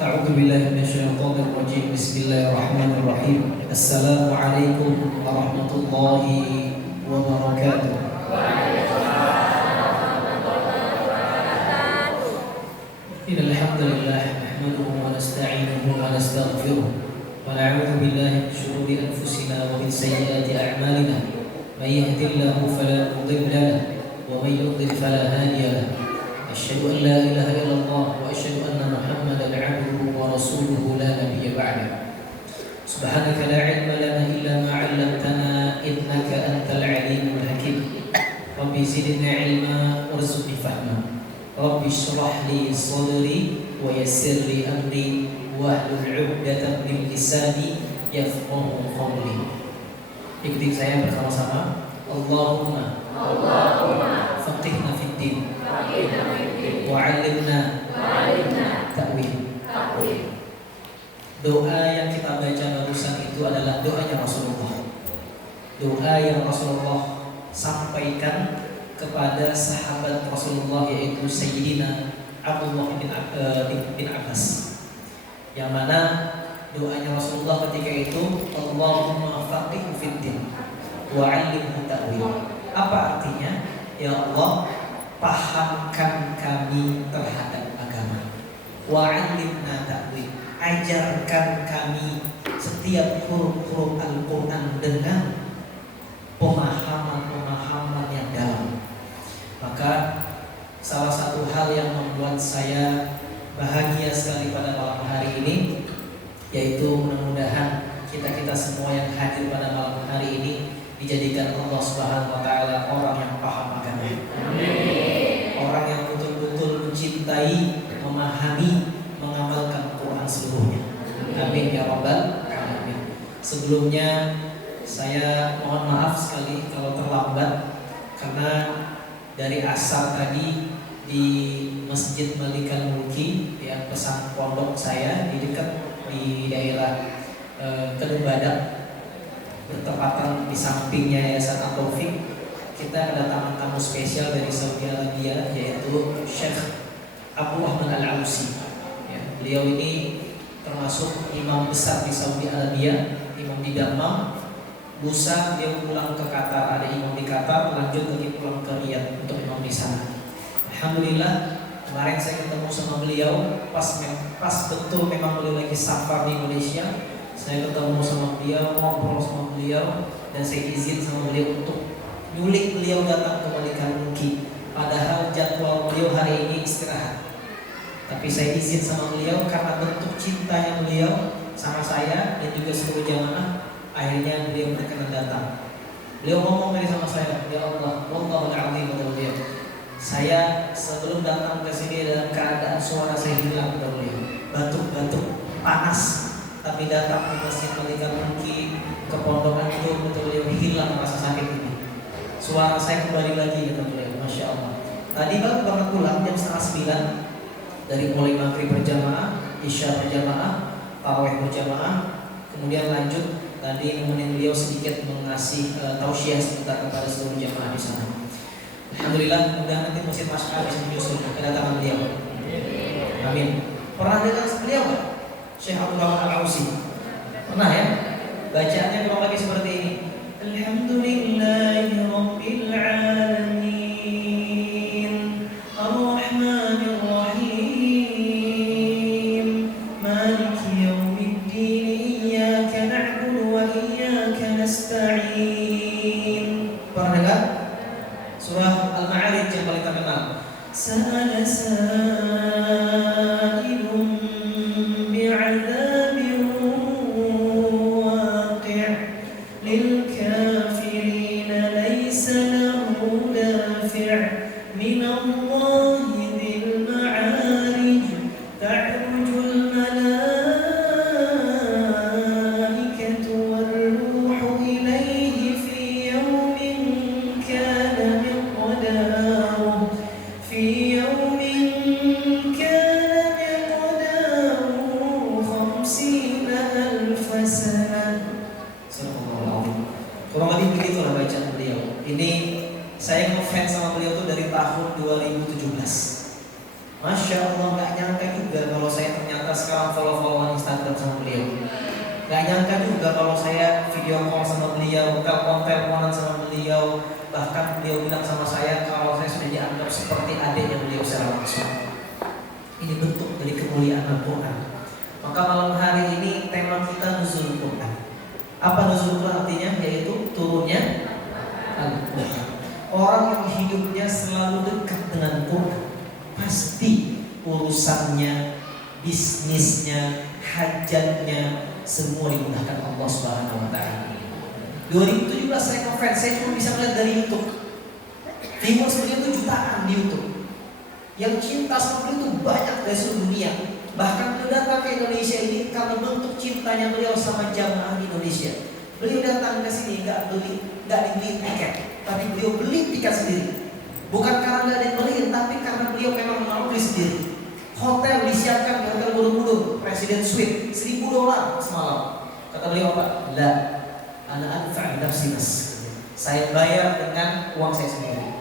أعوذ بالله من الشيطان الرجيم. بسم الله الرحمن الرحيم. السلام عليكم ورحمة الله وبركاته. إن الحمد لله نحمده ونستعينه ونستغفره ونعوذ بالله من شرور أنفسنا ومن سيئات أعمالنا. من يهد الله فلا مضل له ومن يضلل فلا هادي له. أشهد أن لا إله إلا الله وأشهد أن محمدا عبده ورسوله لا نبي بعده. سبحانك لا علم لنا إلا ما علمتنا إنك أنت العليم الحكيم. رب زدنا علما وارزقني فهما. رب اشرح لي صدري ويسر لي أمري واحلل عقدة من لساني يفقهوا قولي. Ikuti saya bersama-sama. Allahumma faqihna fid din wa'allimna ta'wil. Doa yang kita baca barusan itu adalah doanya Rasulullah. Doa yang Rasulullah sampaikan kepada sahabat Rasulullah, yaitu Sayyidina Abdullah bin Abbas, yang mana doanya Rasulullah ketika itu, Allahumma faqihhu fid din wa'allimhu ta'wil. Apa artinya? Ya Allah, pahamkan kami terhadap agama. Wa'allimna ta'wil, ajarkan kami setiap huruf-huruf Al-Quran dengan pemahaman-pemahaman yang dalam. Maka salah satu hal yang membuat saya bahagia sekali pada malam hari ini, yaitu mudah-mudahan kita semua yang hadir pada malam hari ini dijadikan Allah Subhanahu wa taala orang yang paham agama. Orang yang betul-betul mencintai, memahami, mengamalkan Quran seluruhnya. Amin ya rabbal alamin. Sebelumnya saya mohon maaf sekali kalau terlambat, karena dari asar tadi di Masjid Malikal Mulki, yang pesan pondok saya di dekat di daerah Kedung Badak, bertepatan di sampingnya Yayasan At-Taufik, kita kedatangan tamu spesial dari Saudi Arabia, yaitu Syekh Abu Ahmad Al-Alusi. Ya, beliau ini termasuk imam besar di Saudi Arabia, imam di Dammam. Lusa dia pulang ke Qatar, ada imam di Qatar, lanjut lagi pulang ke Riyadh untuk imam di sana. Alhamdulillah, kemarin saya ketemu sama beliau pas betul memang beliau lagi safar di Indonesia. Saya ketemu sama beliau, ngobrol sama beliau, dan saya izin sama beliau untuk nyulik beliau datang ke Malikal Mulki. Padahal jadwal beliau hari ini istirahat, tapi saya izin sama beliau karena bentuk cintanya beliau sama saya dan juga seluruh jamaah. Akhirnya beliau berkenan datang. Beliau ngomong tadi sama saya, ya Allah, wallahul a'zim, kata beliau, saya sebelum datang ke sini dalam keadaan suara saya hilang, kata beliau, batuk-batuk panas, tapi datang ke Masjid Malikal Mulki ke pondokan itu, kata beliau, hilang rasa sakit ini. Suara saya kembali lagi, kata beliau, masya Allah. Tadi baru banget pulang jam 8:30 dari mulai maghrib berjamaah, isya berjamaah, tarawih berjamaah, kemudian lanjut tadi nemenin beliau sedikit mengasih tausiah sebentar kepada seluruh jamaah di sana. Alhamdulillah, mudah nanti Masjid Masyarakat bisa menyusul kedatangan beliau. Amin. Pernah dengar beliau nggak? Syekh Abdul Rahman Al-Ausi. Pernah ya? Bacaannya kurang lebih seperti ini. Alhamdulillahi Rabbil Alamin, Ar-Rahmanir Rahim, Maliki Yawmiddin, Iyyaka na'budu wa iyyaka nasta'in. Pernah dengar? Surah Al-Ma'arij yang paling terkenal. Sa'ala sa'ilun bi'adzabin waqi' lil kafirin kita sekarang follow-followan Instagram sama beliau. Gak nyangka juga kalau saya video call sama beliau, telepon-teleponan sama beliau. Bahkan beliau bilang sama saya kalau saya sudah dianggap seperti adiknya beliau secara langsung. Ini bentuk dari kemuliaan Al-Quran. Maka malam hari ini tema kita nuzul Quran. Apa nuzul Quran artinya? Yaitu turunnya Al-Quran. Orang yang hidupnya selalu dekat dengan Quran, pasti urusannya, bisnisnya, hajatnya semua dimudahkan Allah Subhanahu wa taala. 2017 saya ngefans, saya cuma bisa melihat dari YouTube. Viewers beliau itu jutaan di YouTube. Yang cinta sama beliau itu banyak dari seluruh dunia. Bahkan beliau datang ke Indonesia ini karena bentuk cintanya beliau sama jamaah di Indonesia. Beliau datang ke sini nggak dibeli tiket, tapi beliau beli tiket sendiri. Bukan karena nggak ada yang beliin, tapi karena beliau memang mau beli sendiri. Hotel disiapkan di hotel Borobudur, Presiden Suite, $1.000 semalam. Kata beliau apa? La, ana anfa' nafsi mas. Saya bayar dengan uang saya sendiri.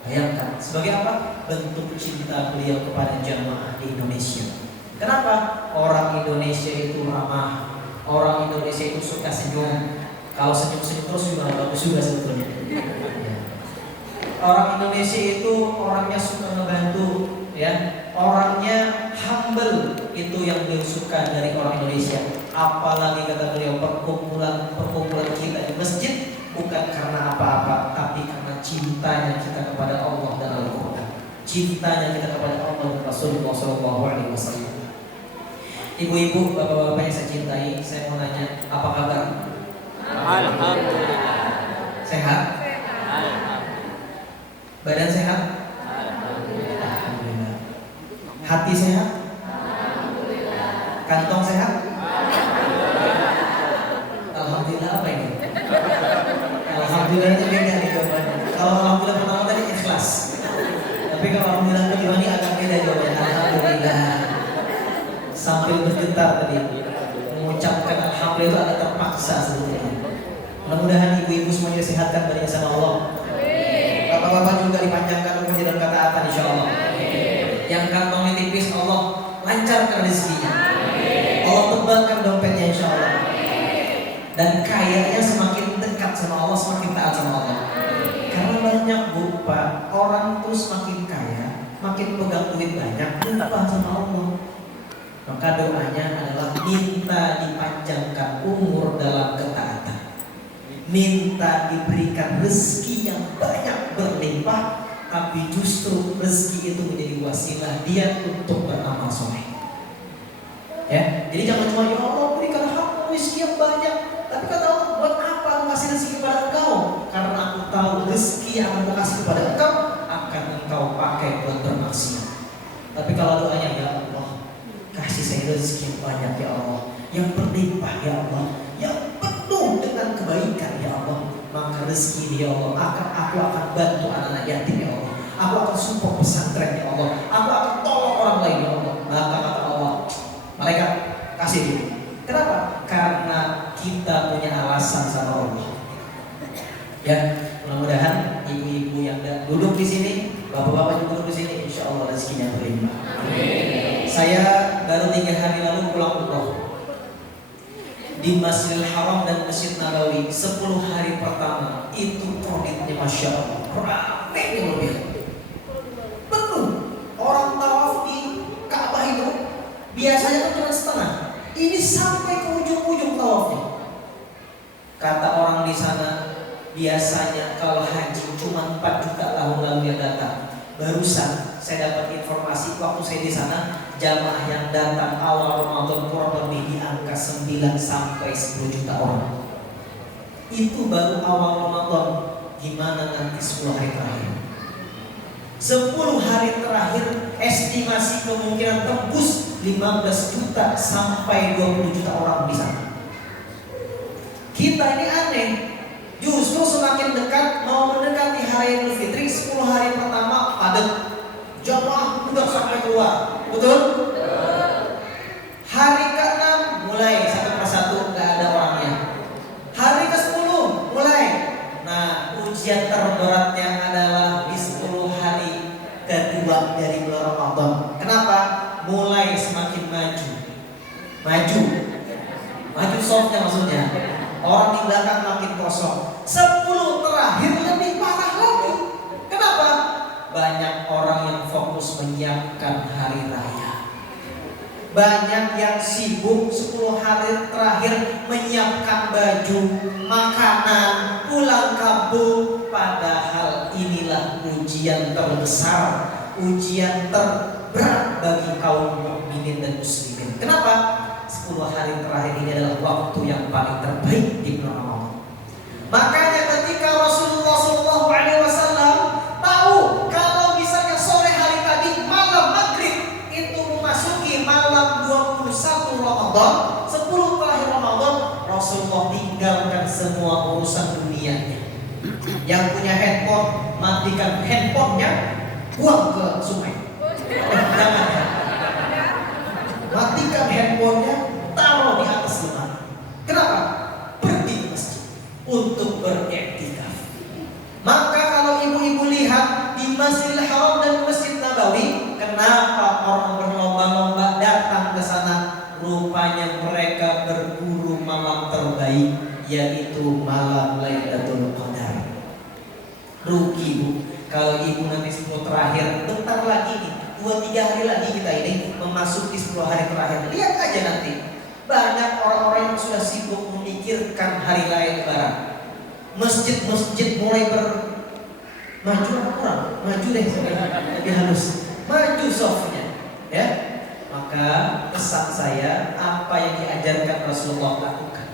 Bayangkan, sebagai apa? Bentuk cinta beliau kepada jamaah di Indonesia. Kenapa? Orang Indonesia itu ramah, orang Indonesia itu suka senyum. Kalau senyum-senyum terus juga bagus juga sebetulnya. Orang Indonesia itu orangnya suka ngebantu, ya. Orangnya humble, itu yang beliau suka dari orang Indonesia. Apalagi kata beliau, perkumpulan kita di masjid bukan karena apa-apa, tapi karena cintanya kita kepada Allah dan Al-Quran, cintanya kita kepada Allah dan Rasulullah SAW. Ibu-ibu, bapak-bapak yang saya cintai, saya mau nanya, apa kabar? Alhamdulillah. Sehat? Alhamdulillah. Badan sehat? Alhamdulillah. Hati sehat? Alhamdulillah. Kantong sehat? Alhamdulillah. Alhamdulillah apa ini? Alhamdulillah itu beda nih jawabannya. Kalau alhamdulillah pertama tadi ikhlas, tapi kalau alhamdulillah kedua ini agak beda jawabannya. Alhamdulillah. Sambil bergetar tadi mengucapkan alhamdulillah itu agak terpaksa sebetulnya. Mudah-mudahan ibu-ibu semuanya disehatkan badannya sama Allah. Bapak-bapak juga dipanjangkan umurnya dan ketaatan insya Allah. Yang kantongnya tipis Allah lancarkan rezekinya. Allah tebalkan dompetnya insya Allah. Dan kayanya semakin dekat sama Allah, semakin taat sama Allah. Karena banyak bu, Pak, orang tuh semakin kaya, makin pegang duit banyak, lupa sama Allah. Maka doanya adalah minta dipanjangkan umur dalam ketaatan, minta diberikan rezeki yang banyak berlimpah, tapi justru rezeki itu menjadi wasilah dia untuk beramal soleh. Ya, jadi jangan cuma ya Allah berikan hamba rezeki yang banyak, tapi kata Allah, buat apa ngasih rezeki kepada engkau? Karena aku tahu rezeki yang aku kasih kepada engkau akan engkau pakai buat bermaksiat. Tapi kalau doanya ya Allah, kasih saya rezeki yang banyak ya Allah, yang berlimpah ya Allah, yang penuh dengan kebaikan ya Allah, maka rezeki ya Allah aku akan bantu anak-anak yatim ya Allah, aku akan support pesantren ya Allah, aku akan tolong orang lain ya Allah. Maka kata Allah, mereka kasih dia. Kenapa? Karena kita punya alasan sama Allah. Ya, mudah-mudahan ibu-ibu yang duduk di sini, bapak-bapak yang duduk di sini, insya Allah rezekinya berlimpah. Saya baru 3 hari lalu pulang umroh di Masjidil Haram dan Masjid Nabawi. 10 hari pertama itu kreditnya masya Allah, ramai lebih penuh. Orang tawaf di Ka'bah itu biasanya kan cuma setengah, ini sampai ke ujung-ujung tawafnya. Kata orang di sana, biasanya kalau haji cuma 4 juta tahun lalu yang datang. Barusan saya dapat informasi waktu saya di sana, jamaah yang datang awal Ramadan kurang lebih di angka 9 sampai 10 juta orang. Itu baru awal Ramadan. Gimana nanti 10 hari terakhir? 10 hari terakhir estimasi kemungkinan tembus 15 juta sampai 20 juta orang di sana. Kita ini aneh. Justru semakin dekat mau mendekati hari Idul Fitri, 10 hari pertama padat, jamaah udah sampai keluar, betul? Hari ke-6 mulai satu persatu nggak ada orangnya. Hari ke-10 mulai. Nah, ujian terberatnya adalah di 10 hari kedua dari bulan Ramadan. Kenapa? Mulai semakin maju. softnya maksudnya. Orang di belakang makin kosong. 10 terakhir lebih parah lagi. Kenapa? Banyak orang yang fokus menyiapkan hari raya. Banyak yang sibuk 10 hari terakhir menyiapkan baju, makanan, pulang kampung. Padahal inilah ujian terbesar, ujian terberat bagi kaum mukminin dan muslimin. Kenapa? 10 hari terakhir ini adalah waktu yang paling terbaik di bulan Ramadan. Makanya ketika Rasulullah SAW tahu kalau misalnya sore hari tadi malam maghrib itu memasuki malam 21 Ramadan, 10 terakhir Ramadan, Rasulullah tinggalkan semua urusan dunianya. Yang punya handphone, matikan handphonenya, buang ke sungai. Jangan. Matikan handphonenya, taruh di atas lemari. Kenapa? Pergi ke masjid untuk beriktikaf. Maka kalau ibu-ibu lihat di Masjidil Haram dan Masjid Nabawi, kenapa orang berlomba-lomba datang ke sana? Rupanya mereka berburu malam terbaik, yaitu malam Lailatul Qadar. Rugi bu, kalau ibu nanti 10 terakhir, bentar lagi nih, 2-3 hari lagi kita ini memasuki 10 hari terakhir. Lihat aja nanti, banyak orang-orang yang sudah sibuk memikirkan hari raya Lebaran. Masjid-masjid mulai maju apa kurang? Maju deh, lebih halus. Maju softnya, ya. Maka pesan saya, apa yang diajarkan Rasulullah lakukan.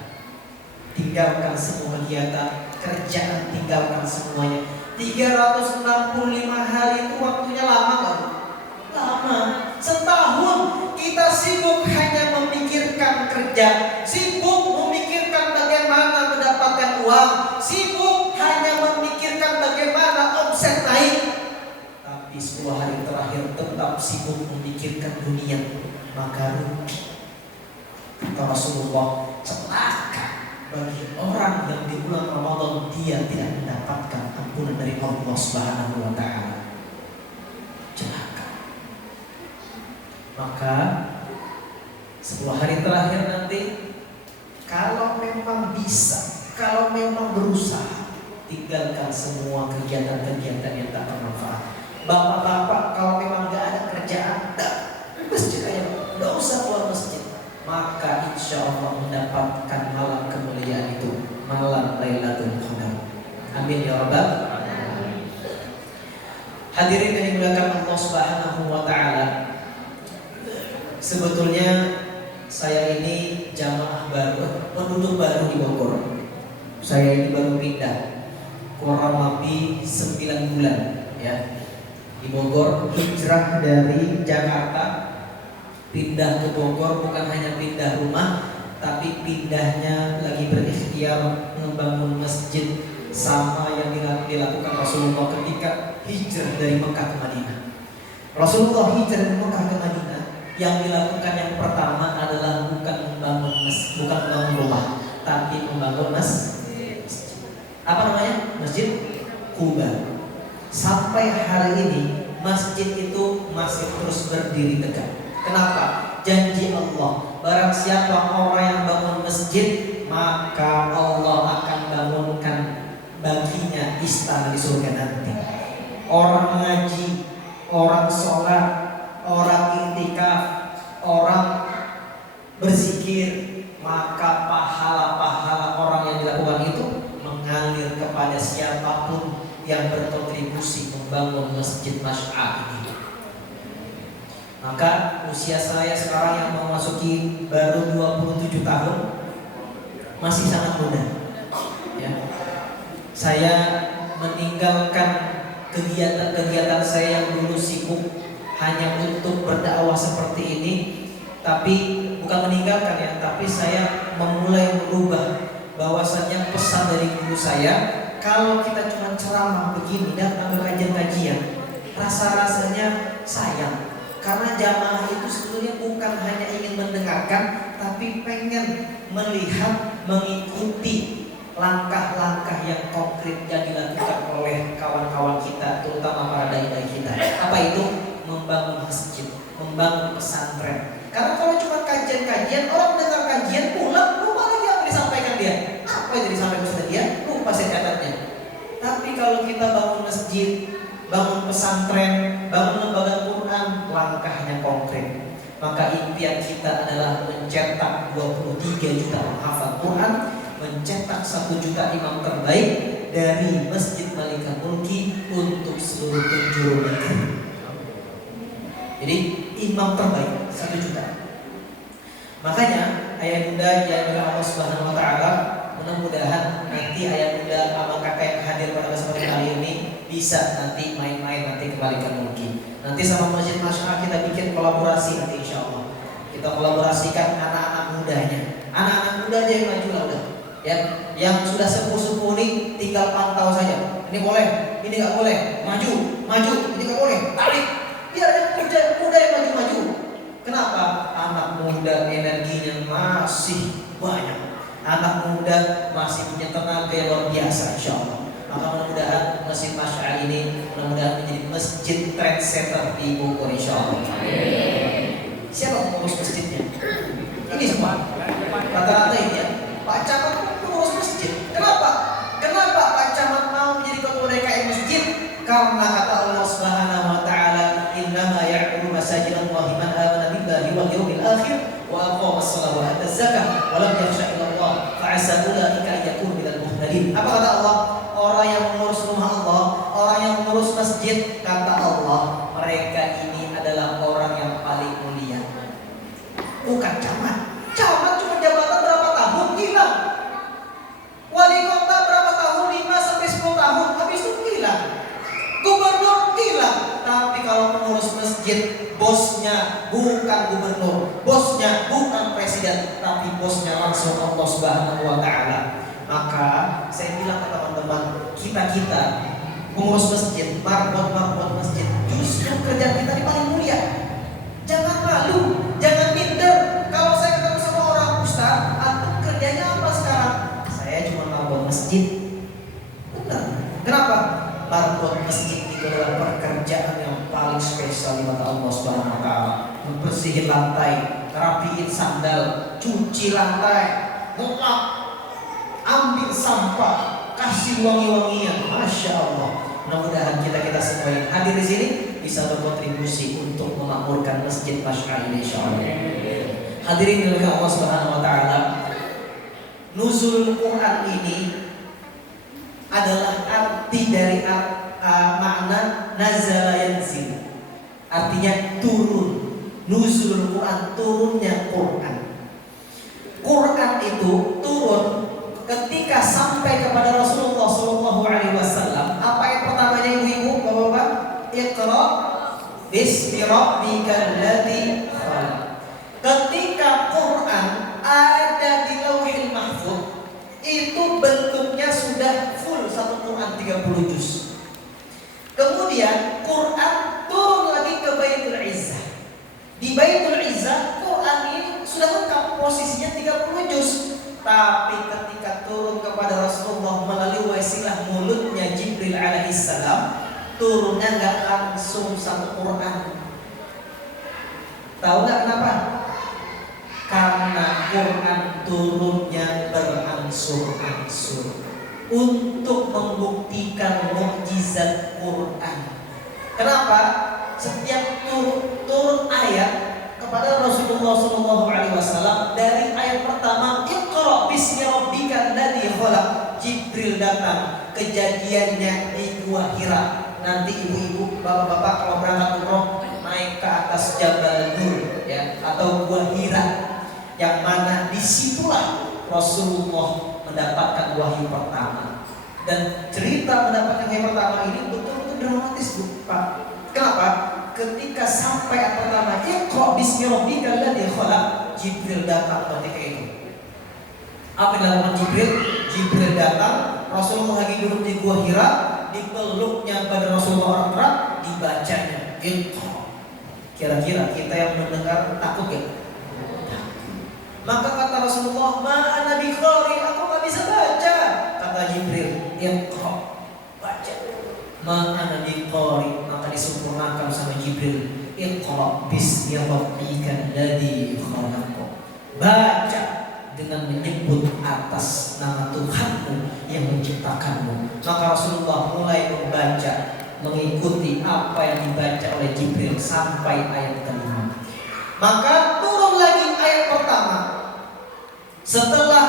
Tinggalkan semua kegiatan, kerjaan tinggalkan semuanya. 365 hari itu waktunya lama kan? Lama. Setahun kita sibuk hanya memikirkan kerja, sibuk memikirkan bagaimana mendapatkan uang, sibuk hanya memikirkan bagaimana omset naik. Tapi 10 hari terakhir tetap sibuk memikirkan dunia, maka rugi. Kata Rasulullah, celaka bagi orang yang di bulan Ramadan dia tidak mendapatkan ampunan dari Allah Subhanahu wa taala. Celaka. Maka 10 hari terakhir nanti, kalau memang bisa, kalau memang berusaha, tinggalkan semua kegiatan-kegiatan yang tak bermanfaat. Bapak-bapak kalau memang gak ada kerjaan, masjid aja, gak usah keluar masjid. Maka insya Allah mendapatkan malam kemuliaan itu, malam Lailatul Qadar. Amin ya rabbal alamin. Hadirin yang dimuliakan Allah Subhanahu wa taala. Sebetulnya saya ini jamaah baru, penduduk baru di Bogor. Saya ini baru pindah kurang lebih 9 bulan ya. Di Bogor, hijrah dari Jakarta pindah ke Bogor, bukan hanya pindah rumah, tapi pindahnya lagi berikhtiar membangun masjid sama yang dilakukan Rasulullah ketika hijrah dari Mekah ke Madinah. Rasulullah hijrah dari Mekah ke Madinah, yang dilakukan yang pertama adalah bukan membangun rumah, tapi membangun masjid. Apa namanya? Masjid Quba. Sampai hari ini masjid itu masih terus berdiri tegak. Kenapa? Janji Allah, barang siapa orang yang bangun masjid, maka Allah akan bangunkan baginya istana di surga nanti. Orang ngaji, orang sholat, orang iktikaf, orang berzikir, maka pahala-pahala orang yang dilakukan itu mengalir kepada siapapun yang berkontribusi membangun masjid Masy'ah ini. Maka usia saya sekarang yang memasuki baru 27 tahun, masih sangat muda ya. Saya meninggalkan kegiatan-kegiatan saya yang dulu sibuk hanya untuk berdakwah seperti ini. Tapi bukan meninggalkan ya, tapi saya memulai merubah bahwasanya pesan dari guru saya, kalau kita cuma ceramah begini dan ambil kajian-kajian, rasa-rasanya sayang. Karena jamaah itu sebetulnya bukan hanya ingin mendengarkan, tapi pengen melihat, mengikuti langkah-langkah yang konkret yang dilakukan oleh kawan-kawan kita, terutama para dai-dai kita. Apa itu? Membangun masjid, membangun pesantren. Karena kalau cuma kajian-kajian, orang dengar kajian pulang, lupa lagi apa pesantren, bangun lembaga Quran, langkahnya konkret. Maka impian kita adalah mencetak 23 juta penghafal Quran, mencetak 1 juta imam terbaik dari Masjid Malikul Mulki untuk seluruh penjuru negeri. Jadi imam terbaik 1 juta. Makanya ayah bunda yang Allah Subhanahu Wa Taala, mudah-mudahan nanti ayah bunda abang kakak yang hadir pada kesempatan kali ini bisa nanti main-main nanti ke Malikul Mulki. Nanti sama Masjid Masyarakat kita bikin kolaborasi nanti insya Allah. Kita kolaborasikan anak-anak mudanya. Anak-anak muda aja yang maju lah udah. Ya, yang sudah sepuh-sepuh ini tinggal pantau saja. Ini boleh, ini nggak boleh. Maju, maju, ini nggak boleh. Tarik. Biar yang muda yang maju-maju. Kenapa? Anak muda energinya masih banyak. Anak muda masih punya tenaga yang luar biasa insya Allah. Maka mudah-mudahan Masjid Masyarakat ini mudah-mudahan menjadi masjid trendsetter di Bogor insya Allah. Siapa pengurus masjidnya? Ini semua rata-rata ini ya. Pak Camat pengurus masjid. Kenapa? Kenapa Pak Camat mau menjadi ketua DKI masjid? Karena kata Allah Subhanahu Wa Taala, Innama ya'muru masajidallahi man amana billahi wal yawmil akhir wa aqama as-salata wa ata az-zakah wa lam yakhsha illa Allah fa'asa ulaika an yakunu minal muhtadin. Apa kata Allah? Orang yang mengurus rumah Allah, orang yang mengurus masjid, kata Allah, mereka ini adalah orang yang paling mulia. Bukan camat. Camat cuma jabatan berapa tahun hilang. Wali kota berapa tahun, 5 sampai 10 tahun, habis itu hilang. Gubernur hilang. Tapi kalau pengurus masjid, bosnya bukan gubernur, bosnya bukan presiden, tapi bosnya langsung Allah Subhanahu Wa Taala. Maka saya bilang ke teman-teman, kita pengurus masjid, marbot masjid, justru kerjaan kita ini paling mulia. Jangan malu, jangan minder. Kalau saya ketemu sama orang, Ustaz, antum kerjanya apa sekarang? Saya cuma marbot masjid. Benar. Kenapa? Marbot masjid itu adalah pekerjaan yang paling spesial di mata Allah Subhanahu Wa Taala. Membersihin lantai, rapiin sandal, cuci lantai, ngelap, ambil sampah, kasih wangi-wangian. Masya Allah. Mudah-mudahan kita semua yang hadir di sini bisa berkontribusi untuk memakmurkan Masjid Masyarakat ini insya Allah. Hadirin oleh Allah Subhanahu Wa Taala, nuzul Quran ini adalah arti dari makna nazala yanzil. Artinya turun. Nuzul Quran, turunnya Quran. Quran itu turun ketika sampai kepada Rasulullah SAW. Apa yang pertamanya ibu-ibu, bapak-bapak? Iqra bismi rabbikal ladzi khalaq. Ketika Quran ada di Lauhil Mahfuz, itu bentuknya sudah full satu Quran 30 juz. Kemudian Quran turun lagi ke Baitul Izzah. Di Baitul Izzah Quran ini sudah lengkap, posisinya 30 juz. Tapi ketika turun kepada Rasulullah melalui wasilah mulutnya Jibril alaihissalam, turunnya nggak langsung satu Quran. Tahu nggak kenapa? Karena Quran turunnya berangsur-angsur untuk membuktikan mukjizat Quran. Kenapa? Setiap turun ayat kepada Rasulullah SAW, dari ayat pertama Iqra bismi rabbikal ladzi khalaq, Jibril datang. Kejadiannya di Gua Hira. Nanti ibu-ibu, bapak-bapak kalau berangkat umroh naik ke atas Jabal Nur ya, atau Gua Hira, yang mana disitulah Rasulullah mendapatkan wahyu pertama. Dan cerita mendapatkan wahyu pertama ini betul-betul dramatis, Bu, Pak. Kenapa? Ketika sampai yang pertama Iqra bismi rabbikal ladzi khalaq, Jibril datang ketika itu. Apa yang dilakukan Jibril? Jibril datang, Rasulullah lagi duduk di Gua Hira, dipeluknya pada Rasulullah orang dibacanya Iqra. Kira-kira kita yang mendengar takut ya? Maka kata Rasulullah, "Ma ana biqari, aku enggak bisa baca." Kata Jibril, "Iqra." Baca. "Ma ana biqari." Maka disempurnakan sama Jibril, "Iqra bismi rabbikal ladzi khalaq." Baca dengan menyebut atas nama Tuhanmu yang menciptakanmu. Maka Rasulullah mulai membaca mengikuti apa yang dibaca oleh Jibril sampai ayat kelima. Maka turun lagi ayat pertama. Setelah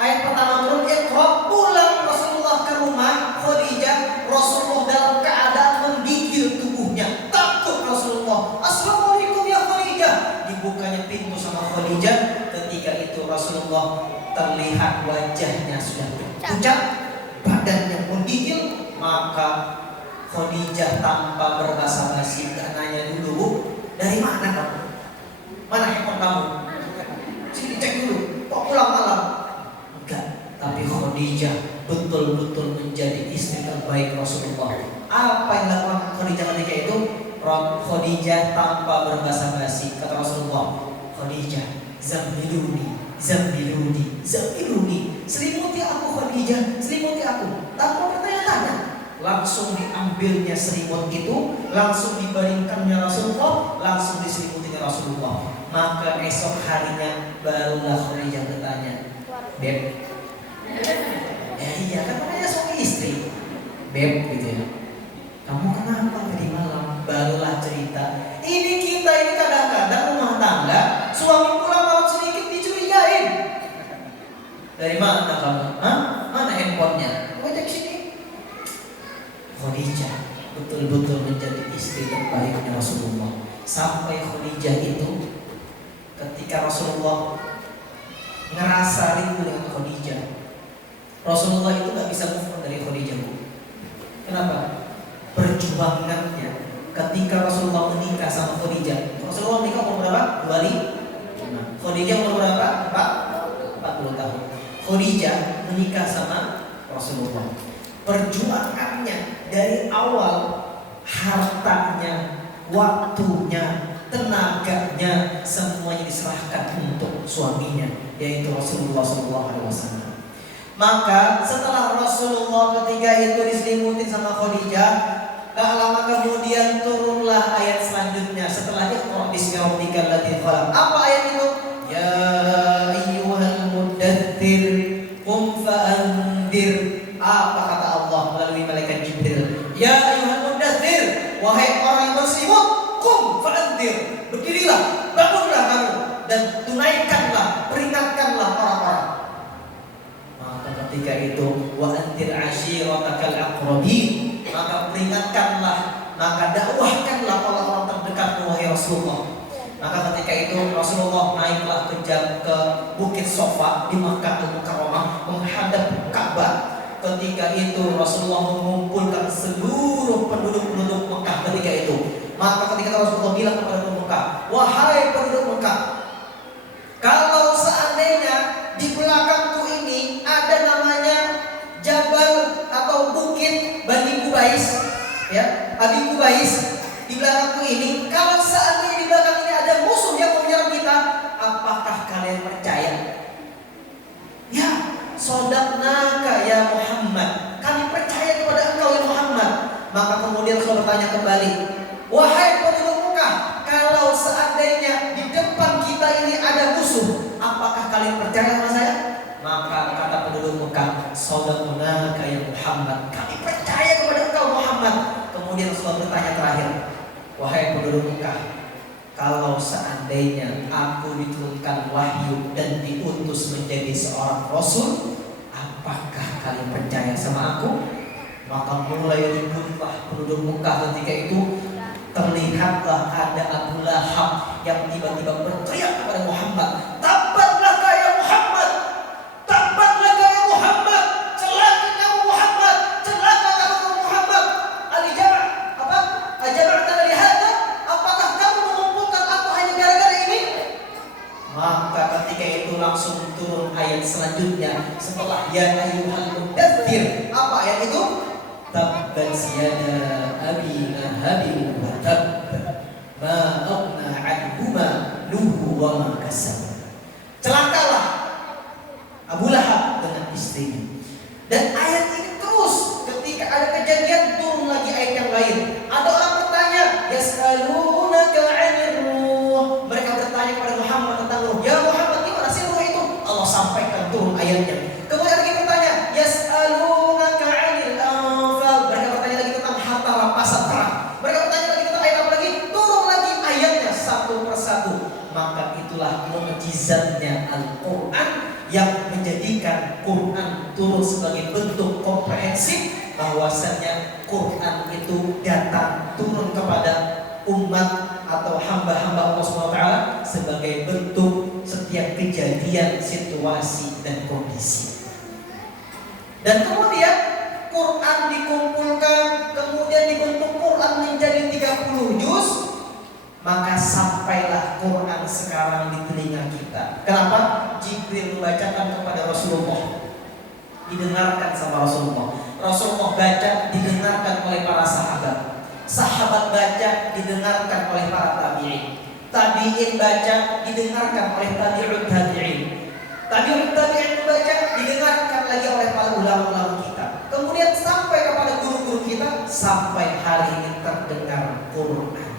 ayat pertama turun, Iqra, pulang Rasulullah ke rumah Khadijah. Rasulullah dalam keadaan menggigil tubuhnya, takut Rasulullah. Assalamualaikum ya Khadijah. Dibukanya pintu sama Khadijah. Ketika itu Rasulullah terlihat wajahnya sudah pucat, badannya menggigil. Maka Khadijah tanpa berbasa-basi, gak nanya dulu, Bu, dari mana kamu? Mana handphone kamu? Sini cek dulu. Kok pulang malam? Enggak. Tapi Khadijah betul-betul menjadi istri terbaik Rasulullah. Apa yang dilakukan Khadijah ketika itu? Khadijah tanpa berbasa-basi kata Rasulullah, Khadijah, zamiluni, zamiluni, zamiluni. Selimuti aku Khadijah, selimuti aku. Tanpa bertanya-tanya, langsung diambilnya selimut itu, langsung dibaringkannya Rasulullah, langsung diselimutinya Rasulullah. Maka esok harinya barulah Khadijah bertanya, Beb, ya iya kan namanya suami istri, Beb gitu ya, kamu kenapa tadi malam? Barulah cerita. Ini kita ini kadang-kadang rumah tangga, suami pulang malam sedikit dicurigain. Dari mana kamu? Hah? Mana handphonenya? Wajak sini. Khadijah betul-betul menjadi istri terbaiknya Rasulullah. Sampai Khadijah itu ketika Rasulullah ngerasa rindu dengan Khadijah, Rasulullah itu gak bisa move on dari Khadijah. Kenapa? Perjuangannya ketika Rasulullah menikah sama Khadijah. Rasulullah menikah umur berapa? 25. Khadijah umur berapa? 40 tahun. Khadijah menikah sama Rasulullah. Perjuangannya dari awal, hartanya, waktunya, tenaganya, semuanya diserahkan untuk suaminya, yaitu Rasulullah SAW. Maka setelah Rasulullah ketika itu diselimuti sama Khadijah, gak lama kemudian turunlah ayat selanjutnya setelah Iqra bismi rabbikal ladzi khalaq. Apa ayat itu? Ya ayyuhal muddatsir qum fa'andzir. Apa kata Allah melalui malaikat Jibril? Ya ayyuhal muddatsir, wahai orang yang berselimut, qum fa'andzir. Berdirilah, bangunlah kamu dan tunaikanlah, peringatkanlah orang-orang. Maka ketika itu wa anzir ashiratakal aqrabin, maka peringatkanlah, maka dakwahkanlah orang-orang terdekatmu wahai Rasulullah. Maka ketika itu Rasulullah naiklah ke Bukit Sofa di Makkah Al-Mukarramah menghadap Ka'bah. Ketika itu Rasulullah mengumpulkan seluruh penduduk-penduduk Mekah ketika itu. Maka ketika Rasulullah bilang kepada penduduk Mekah, wahai penduduk Mekah, kalau seandainya di belakangku ini ada namanya Jabal atau Bukit Bani Kubais, ya, Abi Kubais di belakangku ini, kalau seandainya di belakang ini ada musuh yang mau menyerang kita, apakah kalian percaya? Ya, sodaqnaka ya Muhammad, kami percaya kepada engkau ya Muhammad. Maka kemudian Rasul bertanya kembali, wahai penduduk Mekah, kalau seandainya di depan kita ini ada musuh, apakah kalian percaya sama saya? Maka kata penduduk Mekah, sodaqnaka ya Muhammad, kami percaya kepada engkau Muhammad. Kemudian Rasul bertanya terakhir, wahai penduduk Mekah, kalau seandainya aku diturunkan wahyu dan diutus menjadi seorang rasul, apakah kalian percaya sama aku? Maka mulai ributlah penduduk Mekah ketika itu. Terlihatlah ada Abu Lahab yang tiba-tiba berteriak kepada Muhammad, tabat laka ya Muhammad, tabat laka ya Muhammad, celaka kamu Muhammad, celaka kamu Muhammad. Alijama' apa? Ajama'ta li hadza? Apakah kamu mengumpulkan aku hanya gara-gara ini? Maka ketika itu langsung turun ayat selanjutnya setelah ya ayyuhal muddatsir. Apa ayat itu? Tabbat yada abi lahabin wa tabb ma aghna anhu maluhu wa ma kasab. Celakalah Abu Lahab dengan istrinya. Dan ayat ini terus ketika ada kejadian turun lagi ayat yang lain. Ada orang bertanya, yas'alunaka 'anir ruh. Mereka bertanya kepada Muhammad tentang ruh. Ya Muhammad, gimana sih ruh itu? Allah sampaikan turun ayatnya. Kemudian lagi bertanya, yas'alunaka 'anil anfal. Mereka bertanya lagi tentang harta rampasan. adalah mukjizatnya Al-Quran yang menjadikan Quran turun sebagai bentuk komprehensif, bahwasanya Quran itu datang turun kepada umat atau hamba-hamba Allah SWT sebagai bentuk setiap kejadian, situasi, dan kondisi. Dan kemudian Quran dikumpulkan, kemudian dibentuk Quran menjadi 30 juz. Maka sampailah Quran sekarang di telinga kita. Kenapa? Jibril membacakan kepada Rasulullah, didengarkan sama Rasulullah. Rasulullah baca, didengarkan oleh para sahabat. Sahabat baca, didengarkan oleh para tabi'in. Tabi'in baca, didengarkan oleh tabi'ut tabi'in. Tabi'ut tabi'in baca, didengarkan lagi oleh para ulama-ulama kita. Kemudian sampai kepada guru-guru kita, sampai hari ini terdengar Quran.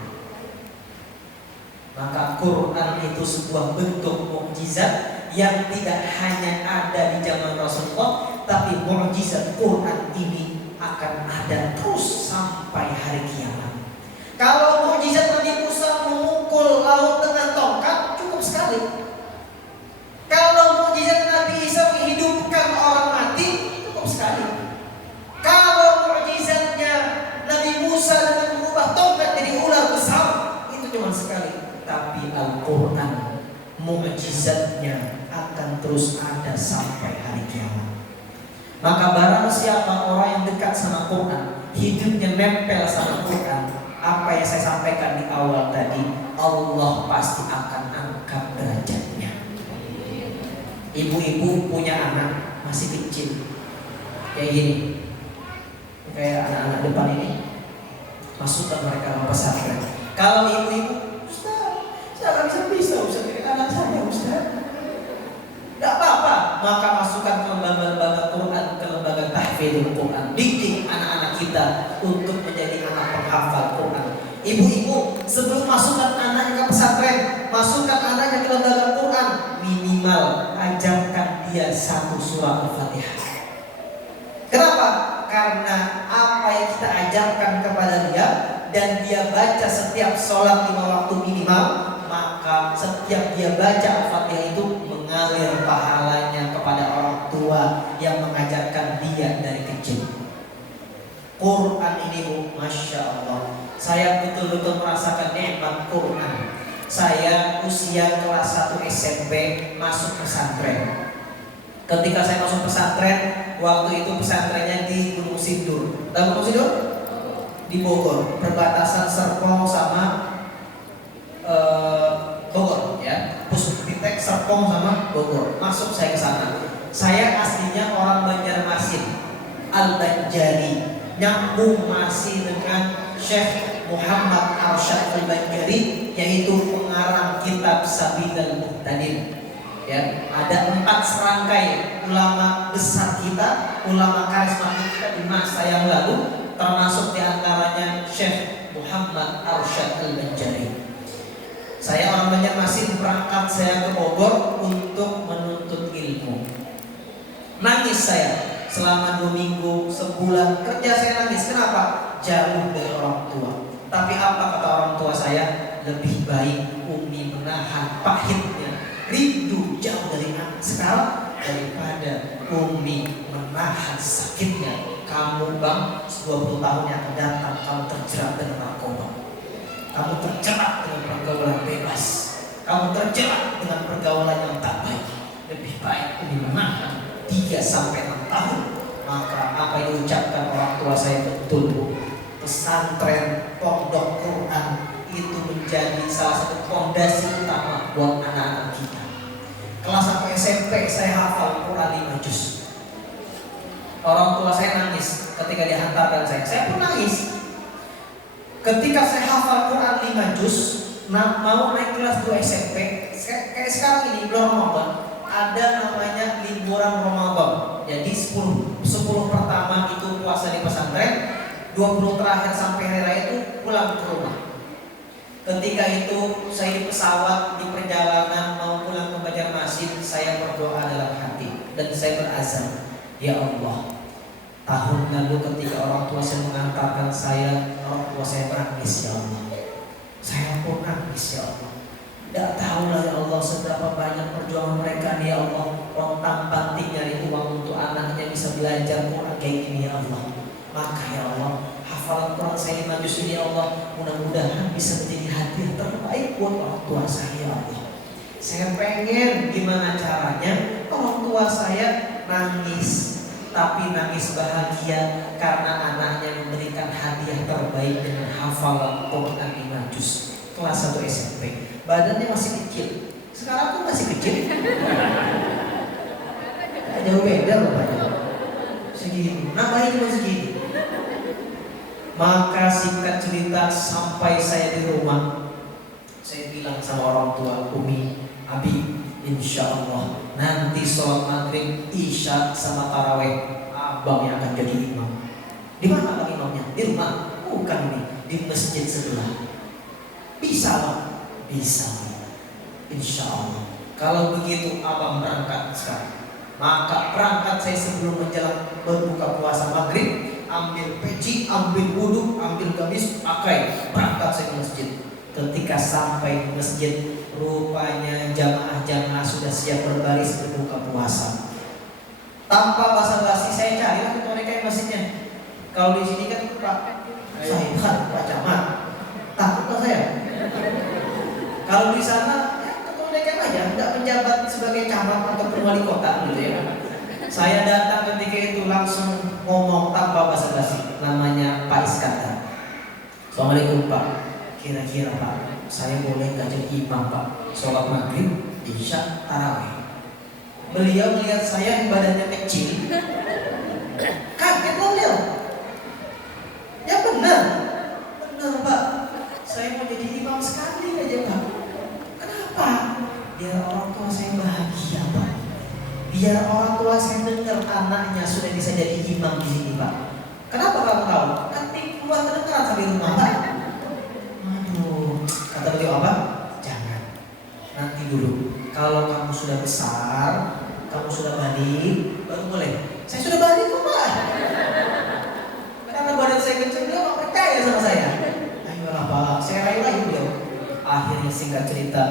Maka Quran itu sebuah bentuk mukjizat yang tidak hanya ada di zaman Rasulullah, tapi mukjizat Quran ini akan ada terus sampai hari kiamat. Kalau mukjizat Nabi Musa memukul laut dengan tongkat, cukup sekali. Kalau mukjizat Nabi Isa menghidupkan orang mati, cukup sekali. Kalau mukjizatnya Nabi Musa dengan mengubah tongkat jadi ular besar, itu cuma sekali. Tapi Al-Quran mukjizatnya akan terus ada sampai hari kiamat. Maka barang siapa orang yang dekat sama Quran, hidupnya nempel sama Quran, apa yang saya sampaikan di awal tadi, Allah pasti akan angkat derajatnya. Ibu-ibu punya anak masih kecil, kayak gini, kayak anak-anak depan ini, masukkan mereka ke pesantren. Kalau ibu-ibu, saya nggak bisa Ustaz, anak saya Ustaz. Gak apa-apa, maka masukkan ke lembaga-lembaga Quran, ke lembaga tahfidzul Quran. Didik anak-anak kita untuk menjadi anak penghafal Quran. Ibu-ibu, sebelum masukkan anaknya ke pesantren, masukkan anaknya ke lembaga Quran, minimal ajarkan dia 1 surah Al-Fatihah. Kenapa? Karena apa yang kita ajarkan kepada dia dan dia baca setiap sholat 5 waktu minimal, maka setiap dia baca Al-Fatihah itu mengalir pahalanya kepada orang tua yang mengajarkan dia dari kecil. Quran ini, Masya Allah, saya betul-betul merasakan nikmat Quran. Saya usia kelas 1 SMP masuk pesantren. Ketika saya masuk pesantren, waktu itu pesantrennya di Gunung Sindur. Tahu Gunung Sindur? Di Bogor, perbatasan Serpong sama Bogor, ya. Puspitek Serpong sama Bogor. Masuk saya ke sana. Saya aslinya orang Banjarmasin, Al-Banjari, nyambung masih dengan Syekh Muhammad Arsyad Al-Banjari, yaitu pengarang kitab Sabilul Muhtadin. Ya, ada 4 serangkai ulama besar kita, ulama karismatik kita di masa yang lalu, termasuk diantaranya Syekh Muhammad Arsyad Al-Banjari. Saya orang Banjarmasin, berangkat saya ke Bogor untuk menuntut ilmu. Nangis saya selama 2 minggu, sebulan kerja saya nangis. Kenapa? Jauh dari orang tua. Tapi apa kata orang tua saya? Lebih baik Umi menahan pahitnya, rindu jauh dari anak sekarang, daripada Umi menahan sakitnya. Kamu bang, 20 tahun yang akan datang kamu terjerat dengan narkoba, kamu terjerat dengan pergaulan bebas, kamu terjerat dengan pergaulan yang tak baik. Lebih baik Umi menahan 3-6 tahun. Maka apa yang diucapkan orang tua saya betul. Pesantren pondok Quran itu menjadi salah satu fondasi utama buat anak-anak kita. Kelas 1 SMP saya hafal Quran 5 juz. Orang tua saya nangis ketika dihantarkan saya pun nangis. Ketika saya hafal Quran 5 juz, mau naik kelas 2 SMP, kayak sekarang ini bulan Ramadan, ada namanya liburan Ramadan. Jadi 10 pertama itu puasa di pesantren, 20 terakhir sampai hari raya itu pulang ke rumah. Ketika itu saya di pesawat, di perjalanan mau pulang ke Banjarmasin, saya berdoa dalam hati dan saya berazam, ya Allah, tahun lalu ketika orang tua saya mengantarkan saya, orang tua saya menangis, ya Allah. Saya pun nangis, ya Allah. Tidak tahu lah ya Allah seberapa banyak perjuangan mereka nih ya Allah. Rontang-panting nyari uang untuk anaknya bisa belajar Quran kayak gini ya Allah. Maka ya Allah, hafalan Quran saya 5 juz ini ya Allah, mudah-mudahan bisa menjadi hadiah terbaik buat orang tua saya ya Allah. Saya pengen gimana caranya orang tua saya nangis, tapi nangis bahagia karena anaknya memberikan hadiah terbaik dengan hafalan Quran 5 juz. Kelas 1 SMP. Badannya masih kecil. Sekarang pun masih kecil. Jauh beda loh banyak. Segini, namanya cuma segini. Maka singkat cerita sampai saya di rumah, saya bilang sama orang tua, Umi, Abi, insya Allah nanti sholat maghrib, isya sama taraweh, abang yang akan jadi imam. Di mana abang imamnya? Di rumah? Bukan nih, di masjid sebelah. Bisa Bang? Bisa. Insya Allah. Kalau begitu abang berangkat sekarang. Maka berangkat saya sebelum menjelang berbuka puasa maghrib, ambil peci, ambil wudhu, ambil gamis, pakai, berangkat saya ke masjid. Ketika sampai di masjid, rupanya jamaah-jamaah sudah siap berbaris berbuka puasa. Tanpa basa-basi saya carilah ketua DKM masjidnya. Kalau di sini kan Pak Sahibat, Pak Camat, takutlah saya. Kalau di sana ketua DKM aja, tidak menjabat sebagai camat atau wali kota gitu ya. Saya datang ketika itu langsung ngomong tanpa basa-basi, namanya Pak Iskandar. Assalamualaikum Pak, kira-kira Pak, saya boleh nggak jadi imam Pak? Sholat maghrib, isya, tarawih. Beliau melihat saya badannya kecil, kaget loh beliau. Ya benar Pak, saya mau jadi imam sekali aja Pak. Kenapa? Biar orang tua saya bahagia Pak. Biar orang tua saya dengar anaknya sudah bisa jadi imam di sini Pak. Kenapa kamu tahu? Nanti keluar kedengaran sampai rumah Pak. Aduh, kata beliau apa? Jangan. Nanti dulu. Kalau kamu sudah besar, kamu sudah balik, baru boleh. Saya sudah balik kok Pak. Karena badan saya kecil, beliau nggak percaya sama saya. Ayolah Pak, saya rayu-rayu beliau. Akhirnya singkat cerita,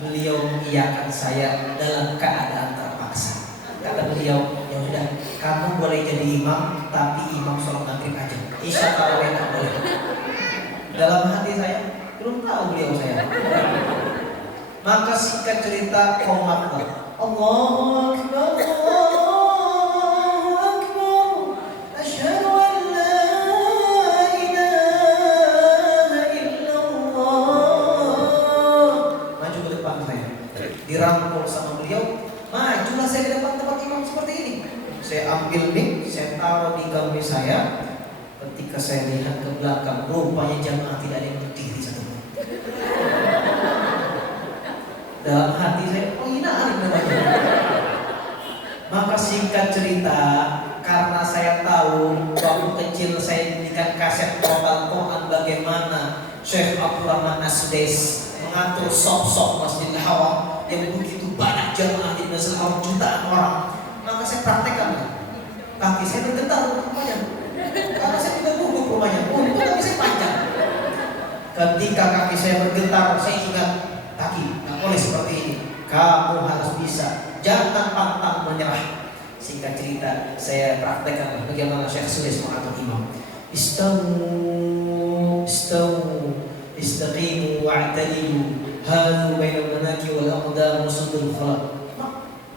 beliau mengiyakan saya dalam keadaan terpaksa. Kata beliau, ya sudah, kamu boleh jadi imam, tapi imam sholat maghrib aja. Isya tarawih tak boleh. Dalam hati saya, belum tahu beliau saya. Maka singkat cerita, komatlah. Allahu Akbar, Allahu Akbar, asyhadu an la ilaha illallah. Maju ke depan saya, dirangkul sama beliau. Majulah saya ke depan tempat imam seperti ini. Saya ambil mic, saya taruh di gamis saya. Ketika saya lihat ke belakang, rupanya jamaah tidak ada yang berdiri satu pun. Dalam hati saya, oh hinaan namanya. Maka singkat cerita, karena saya tahu waktu kecil saya diberikan kaset total Quran bagaimana Syekh Abdurrahman As-Sudais mengatur sop-sop Masjidil Haram yang begitu banyak jamaah di Masjidil Haram jutaan orang. Maka saya praktekkan. Kaki saya bergetar rupanya. Karena saya tidak gugup rupanya. Untuk kaki saya panjang. Ketika kaki saya bergetar, saya ingat kaki, nggak boleh seperti ini. Kamu harus bisa. Jangan pantang menyerah. Singkat cerita, saya praktekkan bagaimana Syekh Sudais mengatur imam. Istawu, istaqimu wa'tadilu. Halu bainal manaki wal aqdam musudul khalaq.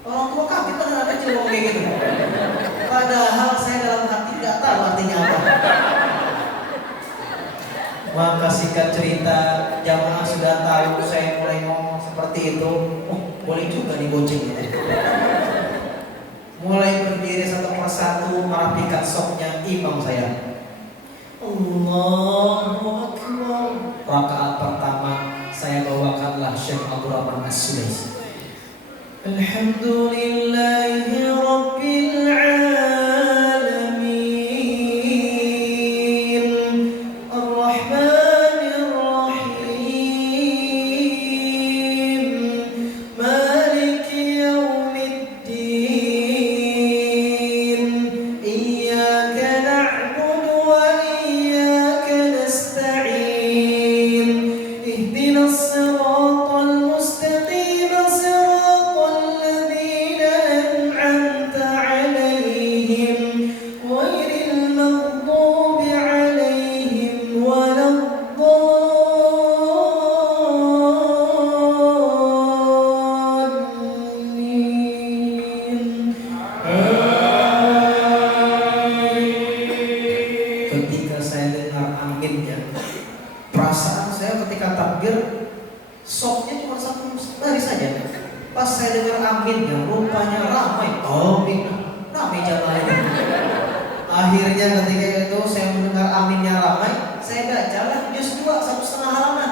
Orang tua kaget kan anak kecil ngomong kayak gitu. Padahal saya dalam hati tidak tahu artinya apa. Maka singkat cerita, jamaah sudah tahu saya mulai ngomong seperti itu. Oh, boleh juga digoceng gitu. Mulai berdiri satu persatu merapikan sopnya imam saya. Allahu Akbar. Rakaat pertama saya bawakanlah Syekh Abdurrahman As-Sudais. Alhamdulillahi Rabbil Alamin Ar-Rahmanir Rahim Maliki Yawmiddin Iyyaka na'budu wa iyyaka nasta'in Ihdinas siratal mustaqim aminnya rupanya ramai. Amin. Ramai jamaahnya. Akhirnya ketika itu saya mendengar aminnya ramai, saya bacalah juz 2 1,5 halaman.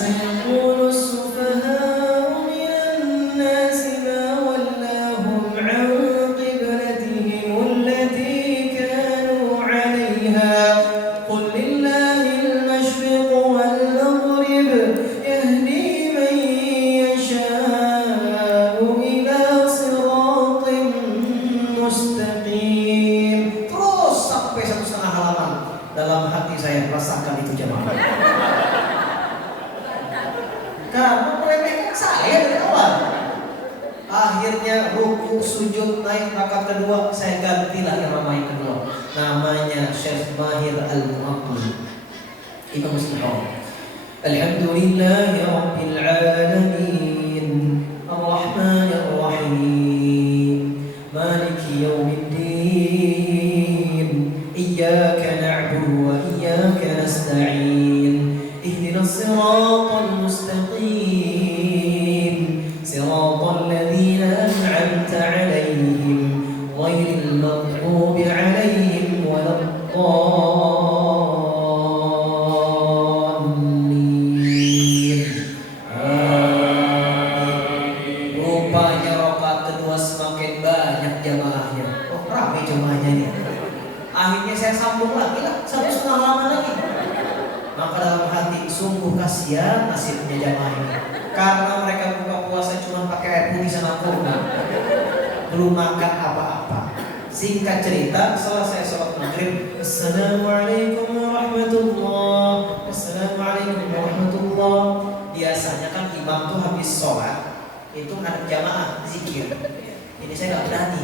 سيقول السفهاء من الناس ما ولاهم عن قبلتهم التي كانوا عليها قل لله المشرق والمغرب يهدي من يشاء إلى صراط مستقيم. Terus sampai 1,5 halaman dalam hati saya merasakan itu jemaah. Karena meremehkan saya dari awal. Akhirnya ruku, sujud, naik rakaat kedua, saya gantilah irama yang kedua. Namanya Syekh Mahir Al-Mu'aqqil, Imam Muslim. Alhamdulillahi Rabbil Alamin, Ar-Rahmanir Rahim, Maliki Yawmiddin, Iyyaka na'budu wa iyyaka nasta'in, Ihdinas siratal mustaqim, siratal ladzina an'amta 'alaihim, ghairil maghdubi 'alaihim waladdallin. Rupanya rakaat kedua semakin banyak jamaahnya. Oh, ramai jamaahnya nih. Akhirnya saya sambung lagi lah 1,5 halaman lagi. Maka dalam hati sungguh kasihan nasibnya jamaah ini. Karena mereka buka puasa cuma pakai air putih sama kurma, belum makan apa-apa. Singkat cerita, selesai sholat maghrib, Assalamualaikum warahmatullah, Assalamualaikum warahmatullah. Biasanya kan imam tuh habis sholat itu ada jamaah zikir. Ini saya nggak berani.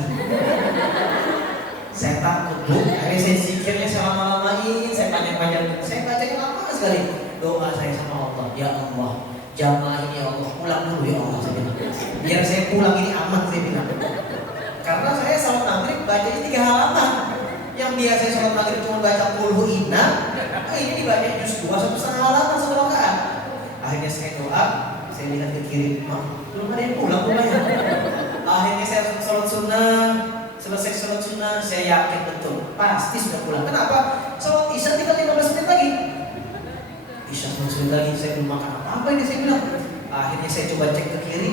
Saya takut bu, akhirnya saya zikirnya saya lama-lamain, saya panjang-panjang, saya bacanya lama sekali. Doa saya sama Allah, ya Allah, jamaah ini ya Allah, pulang dulu ya Allah, saya bilang. Biar saya pulang ini aman, saya bilang. Karena saya sholat maghrib bacanya 3 halaman. Yang biasa saya sholat maghrib cuma baca qul inna, ini dibaca juz 2 1,5 halaman 1 rakaat. Akhirnya saya doa, saya lihat ke kiri, belum ada yang pulang rupanya. Akhirnya saya sholat sunnah. Selesai sholat sunnah, saya yakin betul pasti sudah pulang. Kenapa? Sholat isya tinggal 15 menit lagi. Isya 15 menit lagi, saya belum makan apa-apa ini saya bilang. Akhirnya saya coba cek ke kiri,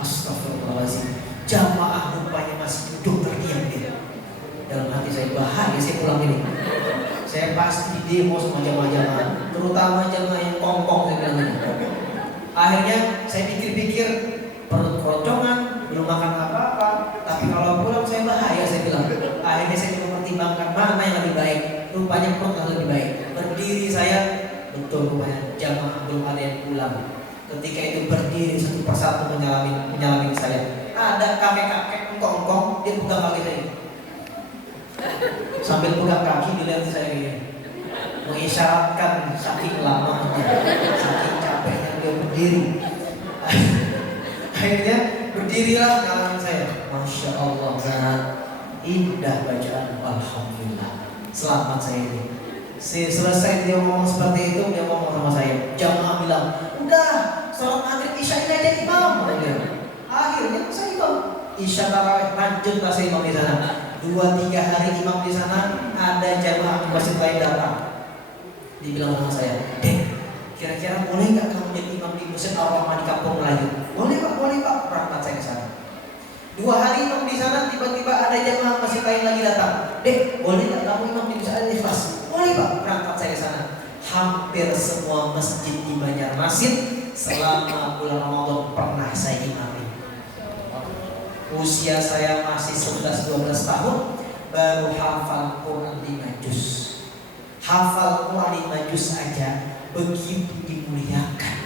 astagfirullahaladzim, jamaah rupanya masih duduk terdiam dia. Dalam hati saya, bahaya saya pulang ini. Saya pasti demo sama jamaah-jamaah, terutama jamaah yang kongkong saya bilang ini. Akhirnya saya pikir-pikir, perut keroncongan, belum makan apa-apa, tapi kalau pulang saya bahaya saya bilang. Akhirnya saya coba pertimbangkan mana yang lebih baik. Rupanya perut lebih baik. Berdiri saya, betul rupanya jamaah belum ada yang pulang. Ketika itu berdiri satu persatu menyalami saya. Ada kakek-kakek kongkong, dia pegang kaki saya. Sambil pegang kaki dilihat saya gini, mengisyaratkan saking lamanya, saking capeknya dia berdiri. Akhirnya berdirilah kalangan saya. Masya Allah, indah bacaan. Alhamdulillah, selamat saya ini. Selesai dia ngomong seperti itu, dia ngomong sama saya. Jamaah bilang, udah sholat maghrib isya ini aja imam. Akhirnya saya imam. Isya tarawih lanjutlah saya imam di sana. 2-3 hari imam di sana, ada jamaah masjid lain datang. Dibilang sama saya, Dek, kira-kira boleh nggak kamu jadi imam di Masjid Ar-Rahmah di Kampung Melayu? Boleh pak, berangkat saya ke sana. 2 hari imam di sana, tiba-tiba ada jamaah masjid lain lagi datang. Dek, boleh nggak kamu imam di Masjid Al-Ikhlas? Boleh pak, berangkat saya ke sana. Hampir semua masjid di Banjarmasin selama bulan Ramadan pernah saya imami. Usia saya masih 11-12 tahun, baru hafal Quran 5 juz. Hafal Quran 5 juz aja begitu dimuliakan,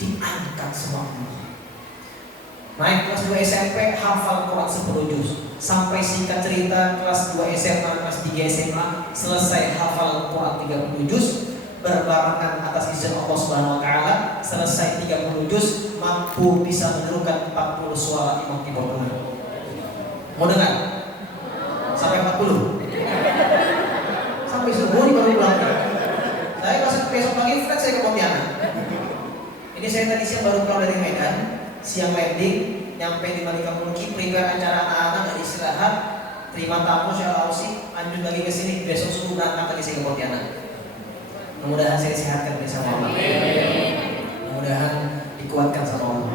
diangkat sama Allah. Naik kelas 2 SMP, hafal Quran 10 juz. Sampai singkat cerita kelas 2 SMA, kelas 3 SMA, selesai hafal Quran 30 juz. Berbarengan atas izin Allah Subhanahu wa taala, selesai 30 juz, mampu bisa menirukan 40 suara imam di bawah. Mau dengar? Sampai 40? Sampai subuh ini baru pulang. saya ke Pontianak. Ini saya tadi siang baru pulang dari Medan, siang landing, nyampe di Malika Mulki, prepare acara anak-anak, gak istirahat, terima tamu Syekh Ausi, lanjut lagi ke sini, besok subuh berangkat lagi saya ke Pontianak. Mudah-mudahan saya disehatkan bersama Allah. Mudah-mudahan dikuatkan sama Allah.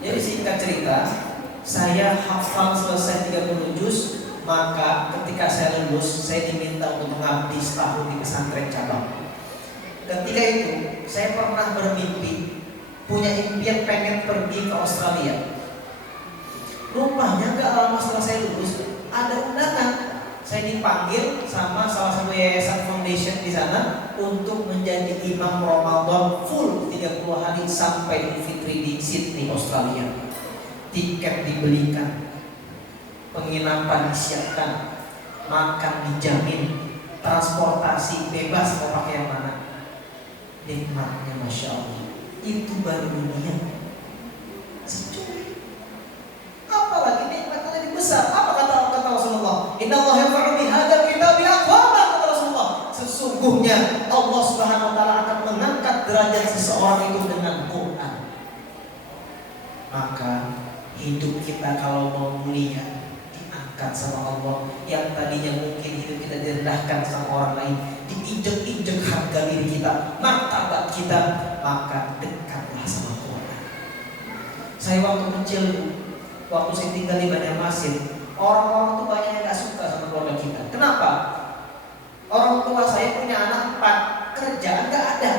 Jadi singkat cerita, saya hafal selesai 30 juz, maka ketika saya lulus, saya diminta untuk mengabdi setahun di pesantren cabang. Ketika itu, saya pernah bermimpi, punya impian pengen pergi ke Australia. Rupanya gak lama setelah saya lulus, ada undangan. Saya dipanggil sama salah satu yayasan foundation di sana untuk menjadi imam Ramadan full 30 hari sampai Idul Fitri di Sydney, Australia. Tiket dibelikan, penginapan disiapkan, makan dijamin, transportasi bebas mau pakai yang mana. Nikmatnya Masya Allah. Itu baru dunia. Apalagi nikmatnya lebih besar. Apa kata Rasulullah? Inna Allah yarfa'u bihadzal kitabi aqwaman, kata Rasulullah. Sesungguhnya Allah Subhanahu wa taala akan mengangkat derajat seseorang itu dengan Quran. Maka hidup kita kalau mau mulia diangkat sama Allah. Yang tadinya mungkin hidup kita direndahkan sama orang lain, diinjek-injek harga diri kita, martabat kita, maka dekatlah sama Quran. Saya waktu kecil, waktu saya tinggal di Banjarmasin, orang-orang tuh banyak yang gak suka sama keluarga kita. Kenapa? Orang tua saya punya anak 4, kerjaan gak ada.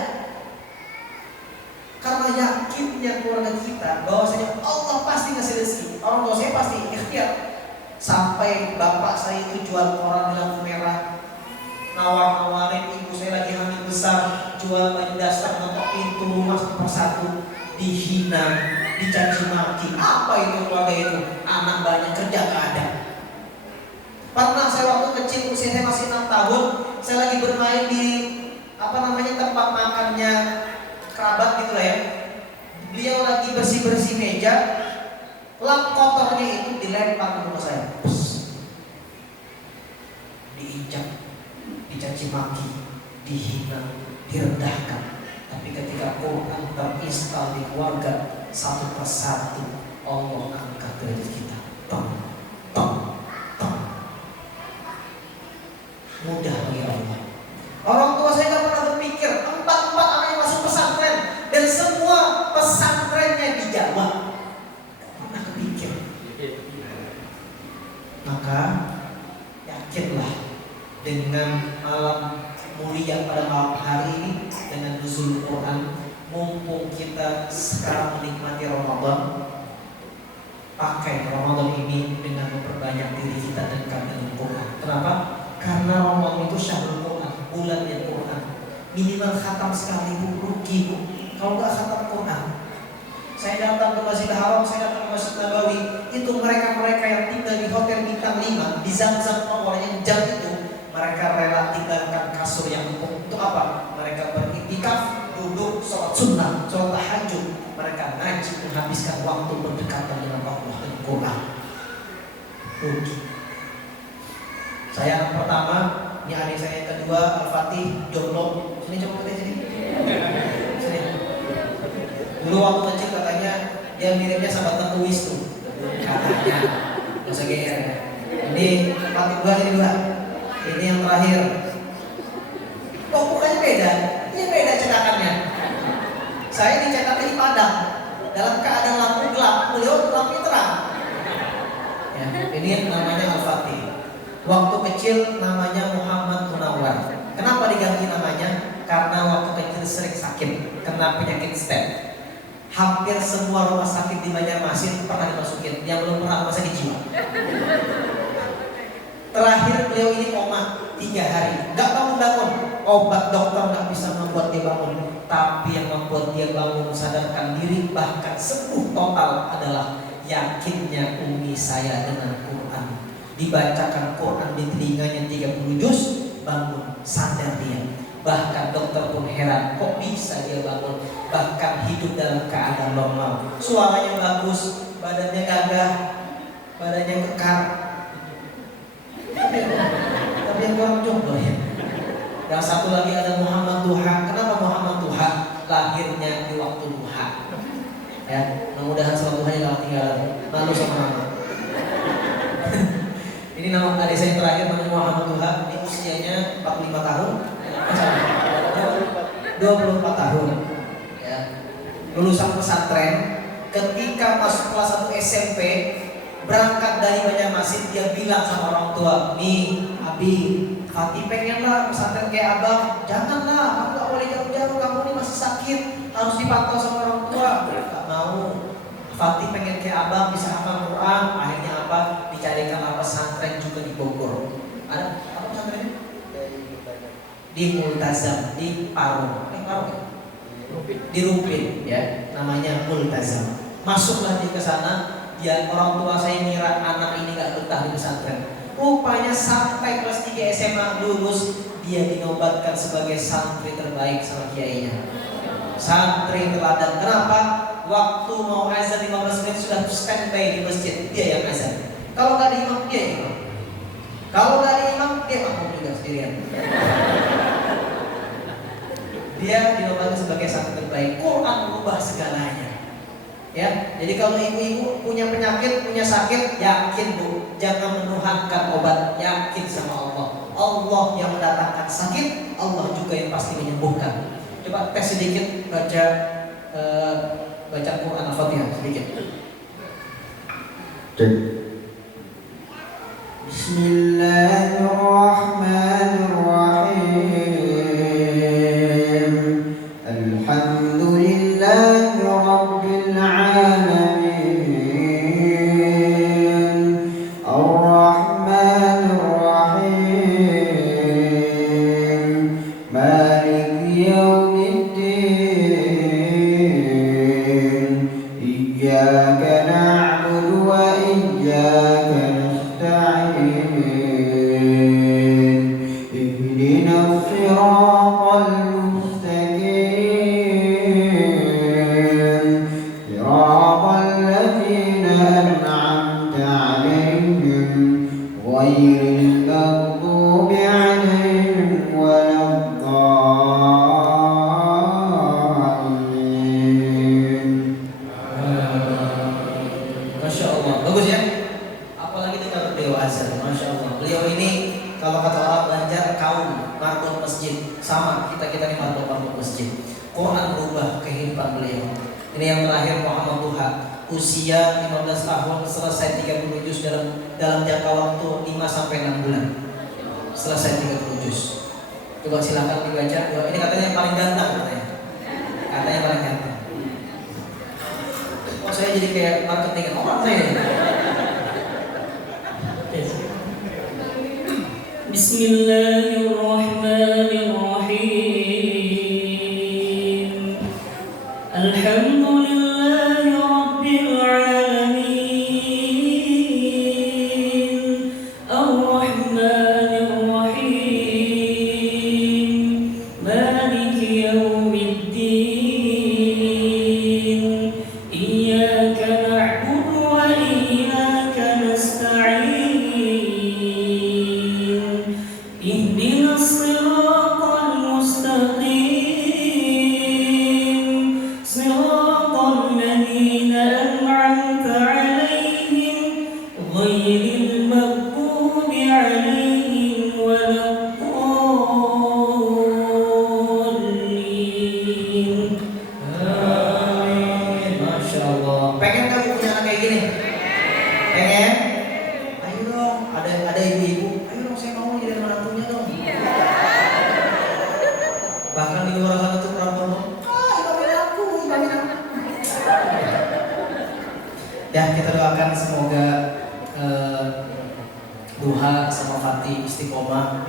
Karena yakinnya keluarga kita bahwasanya Allah pasti ngasih rezeki. Orang tua saya pasti ikhtiar. Sampai bapak saya itu jual koran di lampu merah, nawar-nawarin ibu saya lagi hamil besar, jual baju dasar, ngetok pintu rumah satu persatu, dihina, dicaci maki. Apa itu keluarga itu? Anak banyak kerja gak ada. Pernah saya waktu kecil, usia saya masih 6 tahun, saya lagi bermain di tempat makannya kerabat gitu lah ya. Beliau lagi bersih-bersih meja, lap kotornya itu dilempar ke rumah saya. Diinjak, dicaci maki, dihina, direndahkan. Tapi ketika Quran terinstal di keluarga, satu persatu Allah angkat derajat kita. Mudah bagi Allah. Orang tua saya gak pernah berpikir 4 anaknya masuk pesantren dan semua pesantrennya di Jawa. Gak pernah kepikir. Maka yakinlah dengan malam mulia pada malam hari ini, dengan nuzul Quran, mumpung kita sekarang menikmati Ramadan, pakai Ramadan ini dengan memperbanyak diri kita dekat dengan Quran. Kenapa? Karena Ramadan itu syahrul Quran, bulannya Quran. Minimal khatam sekali bu, rugi bu. Kalau nggak khatam Quran. Saya datang ke Masjidil Haram, saya datang ke Masjid Nabawi, itu mereka yang tinggal di hotel bintang 5 di Zamzam nomor yang jam itu, mereka rela tinggalkan kasur yang empuk. Untuk apa? Mereka beriktikaf, duduk, sholat sunnah, sholat tahajud. Mereka ngaji, menghabiskan waktu berdekatan dengan Allah dan Quran. Rugi. Saya pertama, ini adik saya yang kedua, Al-Fatih, jomblo. Sini coba kita sini. Sini. Dulu waktu kecil katanya dia miripnya sama Tengku Wisnu. Katanya, nggak usah GR. Ini Fatih 2, ini 2. Ini yang terakhir. Kok mukanya beda? Iya beda cetakannya. Saya dicetak di Padang dalam keadaan lampu gelap, beliau lampu terang. Ya, ini namanya Al-Fatih. Waktu kecil namanya Muhammad Munawar. Kenapa diganti namanya? Karena waktu kecil sering sakit, kena penyakit stem. Hampir semua rumah sakit di Banjarmasin pernah dimasukin. Yang belum pernah rumah sakit jiwa. Terakhir beliau ini koma 3 hari, nggak bangun-bangun. Obat dokter nggak bisa membuat dia bangun. Tapi yang membuat dia bangun, sadarkan diri, bahkan sembuh total adalah yakinnya umi saya dengan Quran. Dibacakan Quran di telinganya 30 juz, bangun, sadar dia. Bahkan dokter pun heran, kok bisa dia bangun, bahkan hidup dalam keadaan normal. Suaranya bagus, badannya gagah, badannya kekar. Tapi yang kurang jomblo ya. Yang satu lagi ada Muhammad Duha. Kenapa Muhammad lahirnya di waktu duha. Ya, mudah-mudahan sholat duha jangan tinggal malu sama mama. Ini nama adik saya terakhir namanya Muhammad Duha, ini usianya 45 tahun, 24 tahun. Ya, lulusan pesantren. Ketika masuk kelas 1 SMP, berangkat dari Banjarmasin, dia bilang sama orang tua, "Mi, Abi, Fatih pengenlah pesantren kayak abang." "Janganlah, aku gak boleh jauh-jauh, kamu ini masih sakit, harus dipantau sama orang tua." "Gak mau, Fatih pengen kayak abang, bisa hafal Quran." Akhirnya apa? Dicarikanlah pesantren juga di Bogor. Ada apa pesantrennya? Di Multazam, di Paro. Paro ya? Di Rupin, ya, namanya Multazam. Masuklah dia ke sana. Dia, orang tua saya ngira anak ini gak betah di pesantren. Rupanya sampai kelas 3 SMA lulus, dia dinobatkan sebagai santri terbaik sama kiainya. Santri teladan. Kenapa? Waktu mau azan 15 menit sudah standby di masjid, dia yang azan. Kalau nggak ada imam, dia imam. Kalau nggak ada imam, dia makmum juga sendirian. Dia dinobatkan sebagai santri terbaik. Quran mengubah segalanya. Ya, jadi kalau ibu-ibu punya penyakit, punya sakit, yakin bu, jangan menuhankan obat, yakin sama Allah. Allah yang mendatangkan sakit, Allah juga yang pasti menyembuhkan. Coba tes sedikit baca Quran Al-Fatihah sedikit. Bismillahirrahmanirrahim. Alhamdulillahi Rabbil alamin. Ar-Rahmanir Rahim. Maliki yaumiddin. Iyyaka na'budu wa iyyaka nasta'in. Ihdinas siratal mustaqim. Siratal ladzina an'amta 'alaihim ghairil maghdubi 'alaihim waladdallin. Masya Allah, bagus ya. Apalagi dengar beliau azan, Masya Allah. Beliau ini kalau kata orang Banjar kaum marbot masjid, sama kita ini marbot masjid. Quran berubah kehidupan beliau. Ini yang terakhir Muhammad Duha, usia 15 tahun, selesai 30 juz dalam jangka waktu 5 sampai 6 bulan. Selesai 30 juz. Coba silakan dibaca. Ini katanya yang paling ganteng katanya. Katanya paling ganteng. Oh, saya jadi kayak marketing orang saya. Bismillahirrahmanirrahim. Alhamdulillahi Rabbil alamin. Ar-Rahmanir Rahim. Maliki yaumiddin. Iyyaka na'budu wa iyyaka nasta'in. Ihdinas siratal mustaqim. Siratal ladzina an'amta 'alaihim ghairil maghdubi 'alaihim waladdallin. Amin. Masya Allah. Pengen nggak bu punya anak kayak gini? Pengen? Ayo dong. Ada ibu-ibu. Ayo dong, saya mau jadi menantunya dong. Bahkan di luar sana tuh orang ngomong, ibamin aku. Ya, kita doakan semoga Duha sama Fatih istiqomah.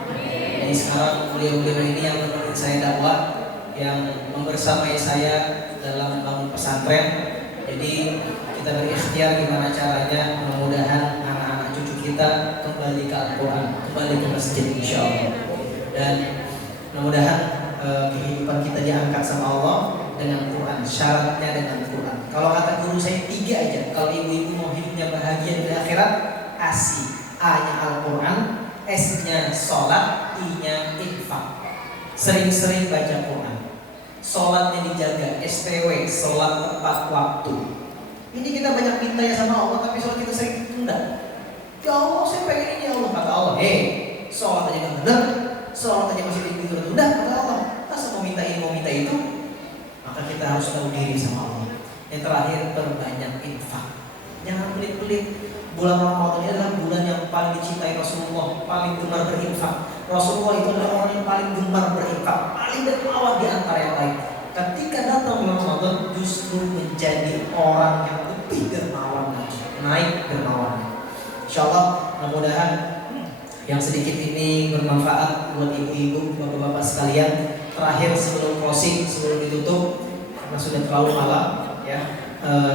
Jadi sekarang beliau-beliau ini yang menemani saya dakwah, yang membersamai saya dalam membangun pesantren. Jadi kita berikhtiar gimana caranya, mudah-mudahan anak-anak cucu kita kembali ke Al-Quran, kembali ke masjid insya Allah. Dan mudah-mudahan kehidupan kita diangkat sama Allah dengan Quran, syaratnya dengan Quran. Kalau kata guru saya 3 aja, kalau ibu-ibu mau hidupnya bahagia di akhirat, ASI, A-nya Al-Quran, S-nya sholat, I-nya infak. Sering-sering baca Quran. sholatnya dijaga, STW, sholat tepat waktu. Ini kita banyak minta ya sama Allah, tapi sholat kita sering tunda. Ya Allah, saya pengen ini ya Allah. Kata Allah, sholat aja gak benar, sholat aja masih ditunda. Kata Allah, masa mau minta ini, mau minta itu? Maka kita harus tahu diri sama Allah. Yang terakhir, perbanyak infak. Jangan pelit-pelit. Bulan Ramadan ini adalah bulan yang paling dicintai Rasulullah, paling gemar berinfak. Rasulullah itu adalah orang yang paling gemar berinfak, paling dermawan di antara yang lain. Ketika datang bulan Ramadan, justru menjadi orang yang lebih dermawan lagi, naik dermawannya. Insyaallah, mudah-mudahan yang sedikit ini bermanfaat buat ibu-ibu, bapak-bapak sekalian. Terakhir sebelum closing, sebelum ditutup, karena sudah terlalu malam, ya.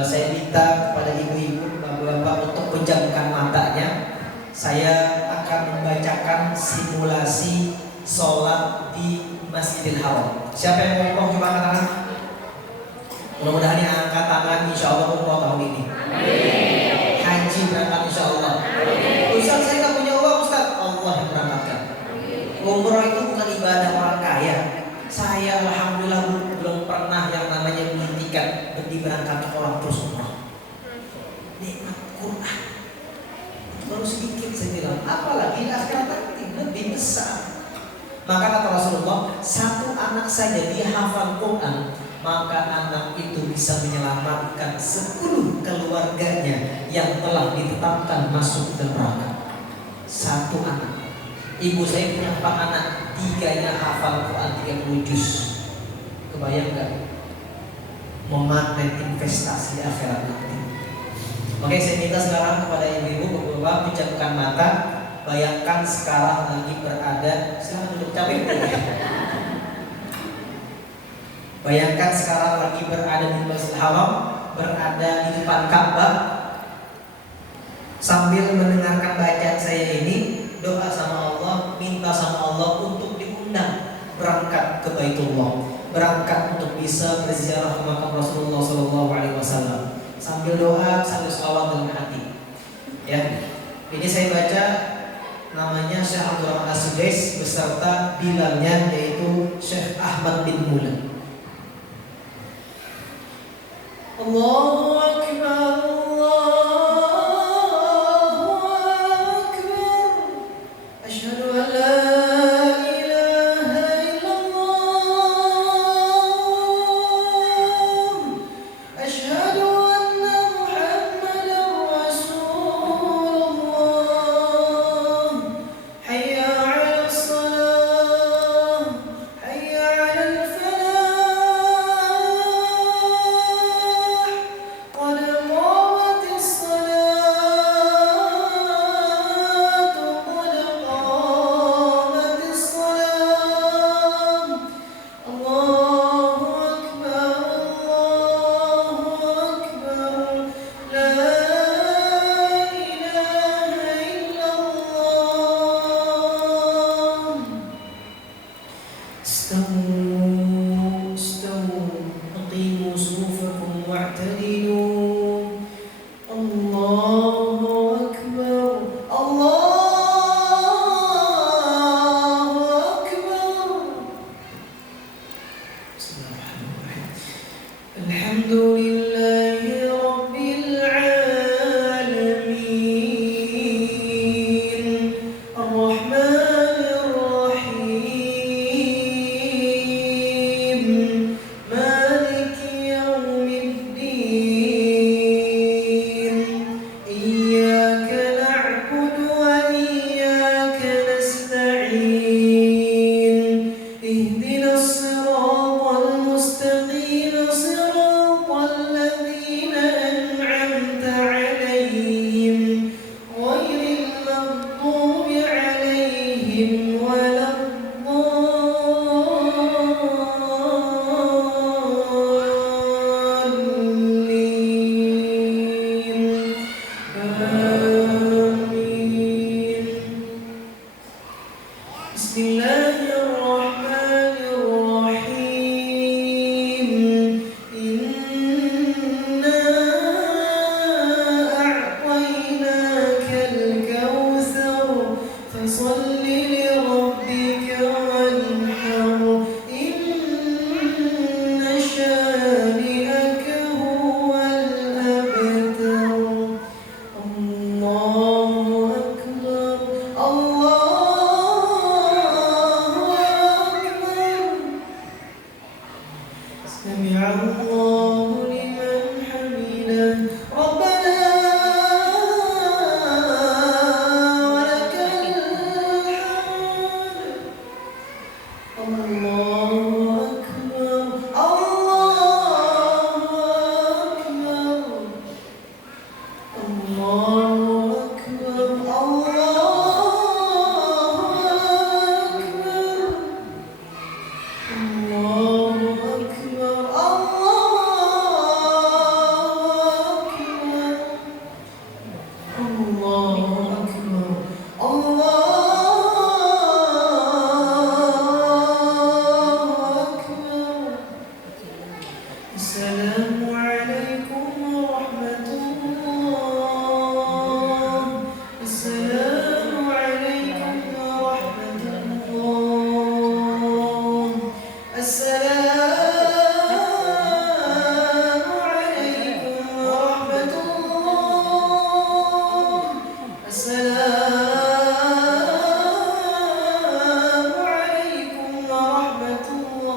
Saya minta kepada ibu-ibu, bapak-bapak untuk pejamkan matanya. Saya akan membacakan simulasi sholat di Masjidil Haram. Siapa yang mau umroh coba angkat tangan? Mudah-mudahan yang angkat tangan insya Allah umroh tahun ini. Amin. Haji berangkat insya Allah. Ustaz, saya nggak punya uang Ustaz. Allah yang berangkatkan. Umroh itu bukan ibadah orang kaya. Saya alhamdulillah belum pernah yang namanya beli tiket berangkat orang terus umroh. Nikmat Quran baru sedikit saya bilang, apalagi akhirat nanti lebih besar. Maka kata Rasulullah, satu anak saja dia hafal Quran, maka anak itu bisa menyelamatkan 10 keluarganya yang telah ditetapkan masuk ke neraka. Satu anak. Ibu saya punya 4 anak, 3-nya hafal Quran 30 juz. Kebayang gak? Memanen investasi di akhirat nanti. Oke, saya minta sekarang kepada ibu-ibu, bapak-bapak pejamkan mata. Bayangkan sekarang lagi berada, silakan duduk capek. Bayangkan sekarang lagi berada di Masjidil Haram, berada di depan Ka'bah, sambil mendengarkan bacaan saya ini, doa sama Allah, minta sama Allah untuk diundang berangkat ke Baitullah, berangkat untuk bisa berziarah ke makam Rasulullah SAW. Sambil doa, sambil sholawat dalam hati. Ya, ini saya baca namanya Syekh Abdul Rahman As-Sudais beserta bilalnya yaitu Syekh Ahmad bin Mula. Allahu Akbar, Allahu Akbar, asyhadu an la اهدنا الصراط المستقيم صراط الذين سمع الله لمن حمده ربنا ولك الحمد الله أكبر الله أكبر الله أكبر الله أكبر الله أكبر الله أكبر السلام عليكم ورحمة الله السلام عليكم ورحمة الله السلام عليكم ورحمة الله السلام عليكم ورحمة الله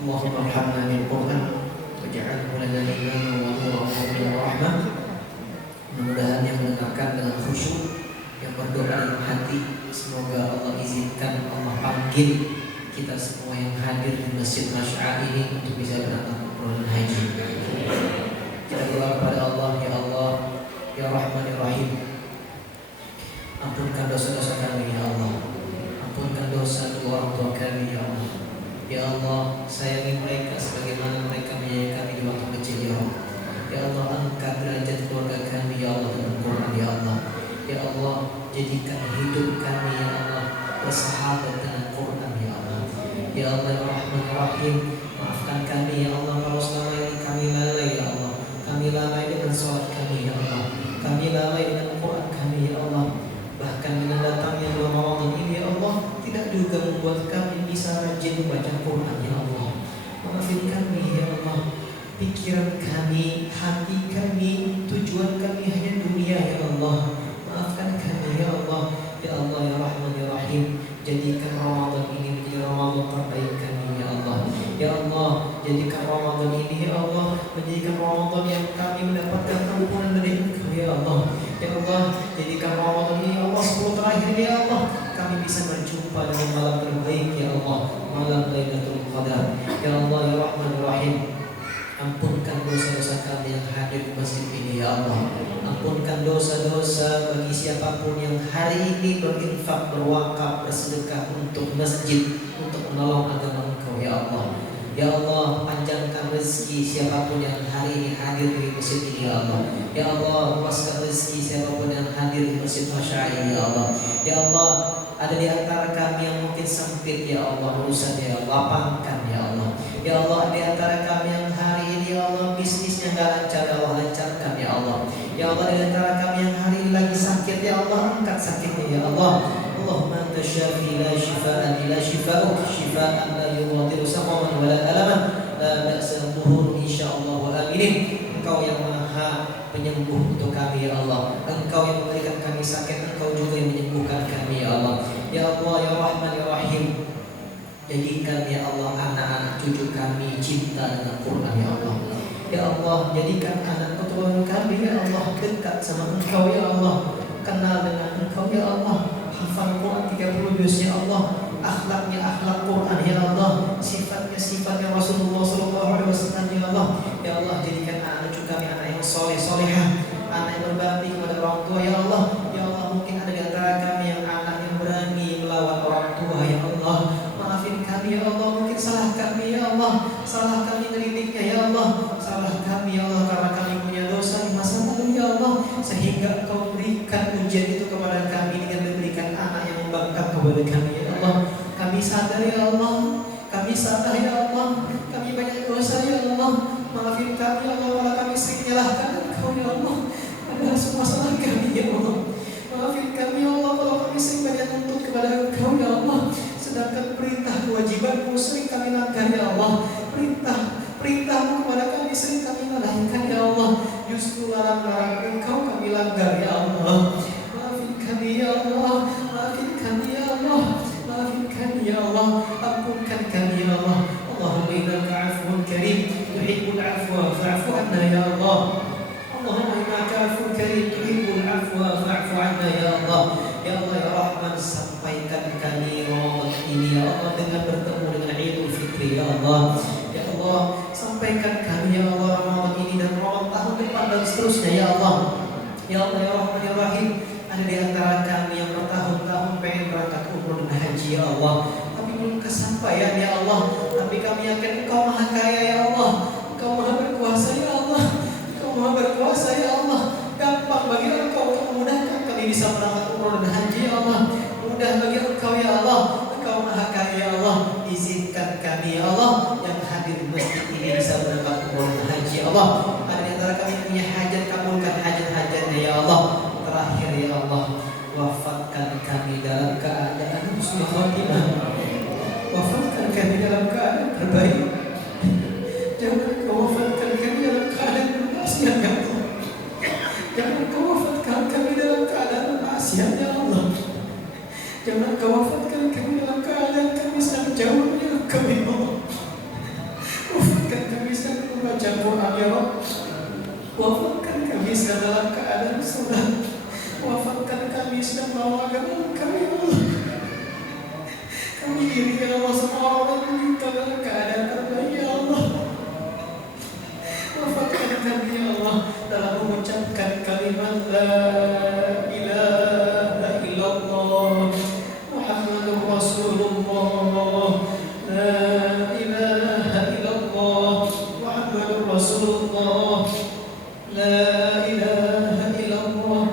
اللهم ارحمنا بالقرآن واجعله لنا إماما ونورا وهدى ورحمة. Mudah-mudahan yang mendengarkan dengan khusyuk, yang berdoa dalam hati, semoga Allah izinkan, Allah panggil kita semua yang hadir di Masjid Masy'ar ini untuk bisa berangkat umroh dan haji. Kita berdoa kepada Allah, ya Allah, ya Rahman ya Rahim. Ampunkan dosa-dosa kami ya Allah. Ampunkan dosa kedua orang tua kami ya Allah. Ya Allah, sayangi mereka sebagaimana mereka menyayangi kami di waktu kecil ya Allah. Ya Allah, angkat derajat keluarga kami ya Allah dengan Quran ya Allah. Ya Allah, jadikan hidup kami ya Allah bersahabat dengan Quran ya Allah. Ya Allah ya Rahman ya Rahim, maafkan kami ya Allah kalau selama ini kami lalai ya Allah. Kami lalai dengan sholat kami ya Allah. Kami lalai dengan Quran kami ya Allah. Bahkan dengan datangnya bulan Ramadan ini ya Allah, tidak juga membuat kami bisa rajin membaca Quran ya Allah. Maafin kami ya Allah. Pikiran kami, hati kami, tujuan kami hanya dunia ya Allah. Maafkan kami ya Allah. Ya Allah ya Rahman ya Rahim, jadikan Ramadan ini menjadi Ramadan terbaik kami ya Allah. Ya Allah, jadikan Ramadan ini ya Allah menjadikan Ramadan yang kami mendapatkan ampunan dari Engkau ya Allah. Ya Allah, jadikan Ramadan ini ya Allah 10 terakhir ya Allah kami bisa berjumpa dengan malam terbaik ya Allah, malam Lailatul Qadar. Ya Allah ya Rahman ya Rahim, ampunkan dosa-dosa kami yang hadir di masjid ini ya Allah. Ampunkan dosa-dosa bagi siapapun yang hari ini berinfak, berwakaf, bersedekah untuk masjid, untuk menolong agama Engkau ya Allah. Ya Allah, panjangkan rezeki siapapun yang hari ini hadir di masjid ini ya Allah. Ya Allah, luaskan rezeki siapapun yang hadir di Masjid Masy'ar ini ya Allah. Ya Allah, ada di antara kami yang mungkin sempit ya Allah urusannya ya Allah, lapangkan ya Allah. Ya Allah, di antara kami yang hari ini ya Allah bisnisnya nggak lancar ya Allah, lancarkan ya Allah. Ya Allah, di antara kami yang hari ini lagi sakit ya Allah, angkat sakitnya ya Allah. Allahumma anta syafi la shifaa illa shifaa'uk, shifaan la yughadiru saqaman wa la alaman, la ba'sa dhuhur insyaallah wa aminin. Engkau yang maha penyembuh untuk kami ya Allah. Engkau yang memberikan kami sakit, Engkau juga yang menyembuhkan kami ya Allah. Ya Allah ya Rahman ya Rahim, jadikan ya Allah anak-anak cucu kami cinta dengan Quran ya Allah. Ya Allah, jadikan anak keturunan kami ya Allah dekat sama Engkau ya Allah, kenal dengan Engkau ya Allah, hafal Quran 30 juz ya Allah, akhlaknya akhlak Quran ya Allah, sifatnya Rasulullah SAW ya Allah. Ya Allah, jadikan anak cucu kami anak yang soleh solehah, anak yang berbakti kepada orang tua ya Allah. Ya Allah, mungkin ada di antara kami yang anak yang berani melawan orang tua ya Allah. Maafin kami ya Allah, mungkin salah kami ya Allah, salah kami ngedidiknya ya Allah, salah kami ya Allah karena kami punya dosa di masa lalu ya Allah, sehingga Engkau berikan ujian itu kepada kami dengan memberikan anak yang membangkang kepada kami ya Allah. Kami sadar ya Allah, kami sadar ya Allah, kami banyak dosa ya Allah. Maafin kami ya Allah kalau kami sering menyalahkan Engkau ya Allah, adalah semua salah kami ya Allah. Maafin kami ya Allah kalau kami sering banyak nuntut kepada Engkau ya Allah, sedangkan perintah kewajibanmu sering kami langgar ya Allah. Perintahmu kepada kami sering kami lalaikan ya Allah. Justru larang-larang Engkau kami langgar ya Allah. Maafin kami ya Allah, maafin kami ya Allah, maafin kami kami ya Allah, ampunkan kami ya Allah. Allahumma innaka 'afuwun karim tuhibbul 'afwa fa'fu 'anna ya Allah. Allahumma innaka 'afuwun karim tuhibbul 'afwa fa'fu 'anna ya Allah. Ya Allah ya Rahman, sampaikan kami Ramadan ini ya Allah dengan bertemu dengan Idul Fitri ya Allah. Ya Allah, sampaikan kami ya Allah Ramadan ini dan Ramadan tahun depan dan seterusnya ya Allah. Ya Allah ya Rahman ya Rahim, ada di antara kami yang bertahun-tahun pengen berangkat umroh dan haji ya Allah, tapi belum kesampaian ya Allah. Tapi kami yakin Engkau Maha Kaya ya Allah, Engkau Maha Berkuasa ya Allah, Engkau Maha Berkuasa ya Allah. Gampang bagi Engkau untuk memudahkan kami bisa berangkat umroh dan haji ya Allah. Mudah bagi Engkau ya Allah, Engkau Maha Kaya ya Allah. Izinkan kami ya Allah yang hadir di masjid ini bisa berangkat umroh dan haji ya Allah. Ada di antara kami yang punya hajat, kabulkan hajat-hajatnya ya Allah. Terakhir ya Allah, wafatkan kami dalam keadaan husnul khatimah. Wafatkan kami dalam keadaan terbaik. Jangan Kau wafatkan kami dalam keadaan bermaksiat ya Allah. Jangan Kau wafatkan kami dalam keadaan bermaksiat ya Allah. Jangan Kau wafatkan kami dalam keadaan kami sedang jauh dari Engkau ya Allah. Wafatkan kami sedang membaca Quran ya Allah. Wafatkan kami sedang dalam keadaan salat. Wafatkan kami sedang bawa agama kami ya Allah. Kami iri ya Allah sama orang yang minta dalam keadaan terbaik ya Allah. Wafatkan kami ya Allah dalam mengucapkan kalimat la ilaha illallah Muhammadur Rasulullah. La ilaha illallah Muhammadur Rasulullah. La ilaha illallah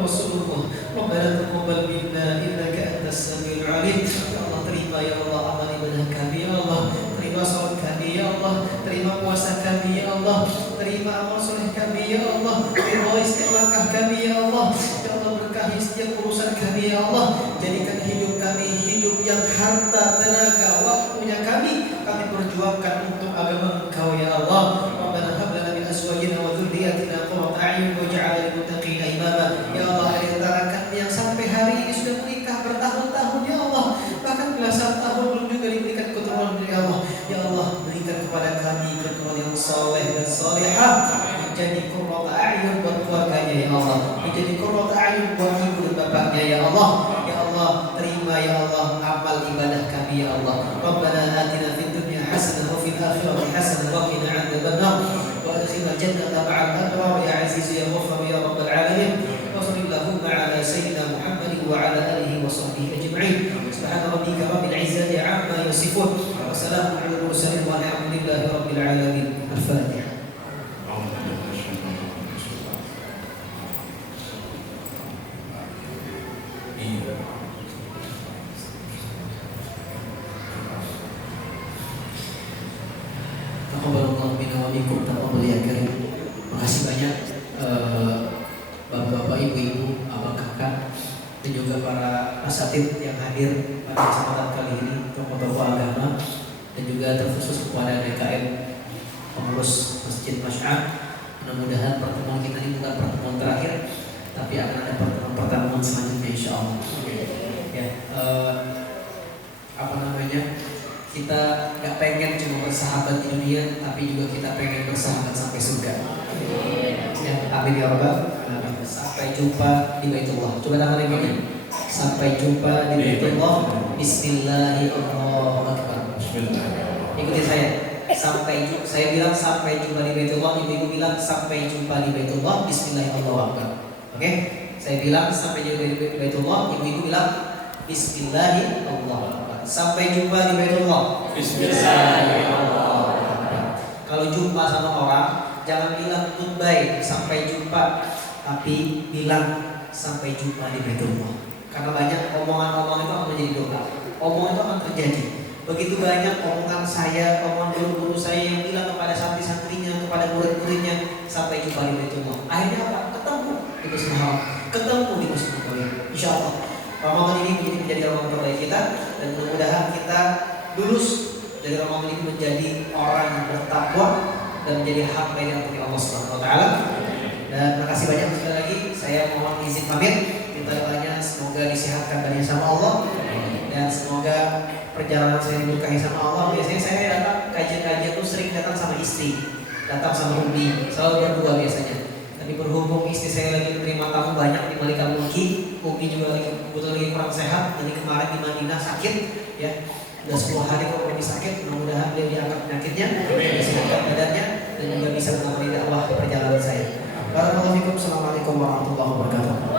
Rasulullah. Rabbana taqabbal minna innaka antas samiul alim. Ya Allah, terima ya Allah amal ibadah kami ya Allah. Terima salat kami ya Allah. Terima puasa kami ya Allah. Terima amal soleh kami ya Allah. Ridhoi setiap langkah kami ya Allah. Ya Allah, berkahi setiap urusan kami ya Allah. Jadikan hidup kami hidup yang harta, tenaga, waktunya kami perjuangkan untuk agama Engkau ya Allah. Rabbana hab lana min azwajina wa dhurriyyatina qurrata a'yun waj'alna lil muttaqina imama. Ya Allah, ada di antara kami yang sampai hari ini sudah menikah bertahun-tahun ya Allah, bahkan belasan tahun belum juga diberikan keturunan dari Allah. Ya Allah, berikan kepada kami keturunan yang saleh dan salihah, menjadi qurrata a'yun buat keluarganya ya Allah, menjadi qurrata a'yun buat ibu dan bapaknya ya Allah. Ya Allah, terima ya Allah amal ibadah kami ya Allah. Rabbana atina fid dunya hasanah wa fil akhirati hasanah wa qina adzabannar wa adkhilna jannata ma'al abrar ya aziz ya ghaffar ya rabbal alamin. Wa sallallahu ala sayyidina Muhammad wa ala alihi wa sahbihi ajma'in. Subhana rabbika rabbil izzati 'amma yasifun wa salamun 'alal mursalin walhamdulillahi rabbil alamin. Al-Fatihah. Taqabbalallahu minna wa minkum taqabbal ya karim. Makasih banyak bapak-bapak, ibu-ibu, abang kakak dan juga para asatidz yang hadir pada kesempatan kali ini, tokoh-tokoh agama dan juga terkhusus kepada DKM pengurus Masjid Masy'ar. Mudah-mudahan pertemuan kita ini bukan pertemuan terakhir, tapi akan ada pertemuan selanjutnya insyaallah. Ya, kita gak pengen cuma bersahabat di dunia, tapi juga kita pengen bersahabat sampai surga. Ya, amin ya rabbal alamin. Sampai jumpa di Baitullah. Coba tangan yang ini. Sampai jumpa di Baitullah. Bismillahirrahmanirrahim. Ikuti saya. Saya bilang sampai jumpa di Baitullah, ibu-ibu bilang sampai jumpa di Baitullah. Bismillahirrahmanirrahim. Oke? Saya bilang sampai jumpa di Baitullah, ibu-ibu bilang Bismillahirrahmanirrahim. Sampai jumpa di Baitullah. Bismillahirrahmanirrahim. Kalau jumpa sama orang, jangan bilang goodbye sampai jumpa, tapi bilang sampai jumpa di Baitullah. Karena banyak omongan-omongan itu akan menjadi doa. Omongan itu akan terjadi. Begitu banyak omongan saya, omongan guru-guru saya yang bilang kepada santri-santrinya, kepada murid-muridnya, sampai jumpa di Baitullah. Akhirnya apa? Ketemu di Masjidil Haram, ketemu di Masjidil Nabawi. Insyaallah Ramadan ini menjadi Ramadan terbaik kita, dan mudah-mudahan kita lulus dari Ramadan ini menjadi orang yang bertakwa dan menjadi hamba yang diridhoi Allah Subhanahu wa taala. Dan makasih banyak sekali lagi, saya mohon izin pamit. Kita doanya semoga disehatkan banyak sama Allah. dan semoga perjalanan saya diberkahi sama Allah. Biasanya saya datang kajian-kajian tuh sering datang sama istri, datang sama Umi, selalu berdua biasanya. Tapi berhubung istri saya lagi menerima tamu banyak di Malika Mulki, Umi juga kebetulan lagi kurang sehat, jadi kemarin di Madinah sakit, ya. Udah 10 hari kalau Umi sakit, mudah-mudahan dia diangkat penyakitnya, disehatkan badannya, dan juga bisa mengambil dakwah perjalanan saya. Barakallahu fikum. Assalamualaikum warahmatullahi wabarakatuh.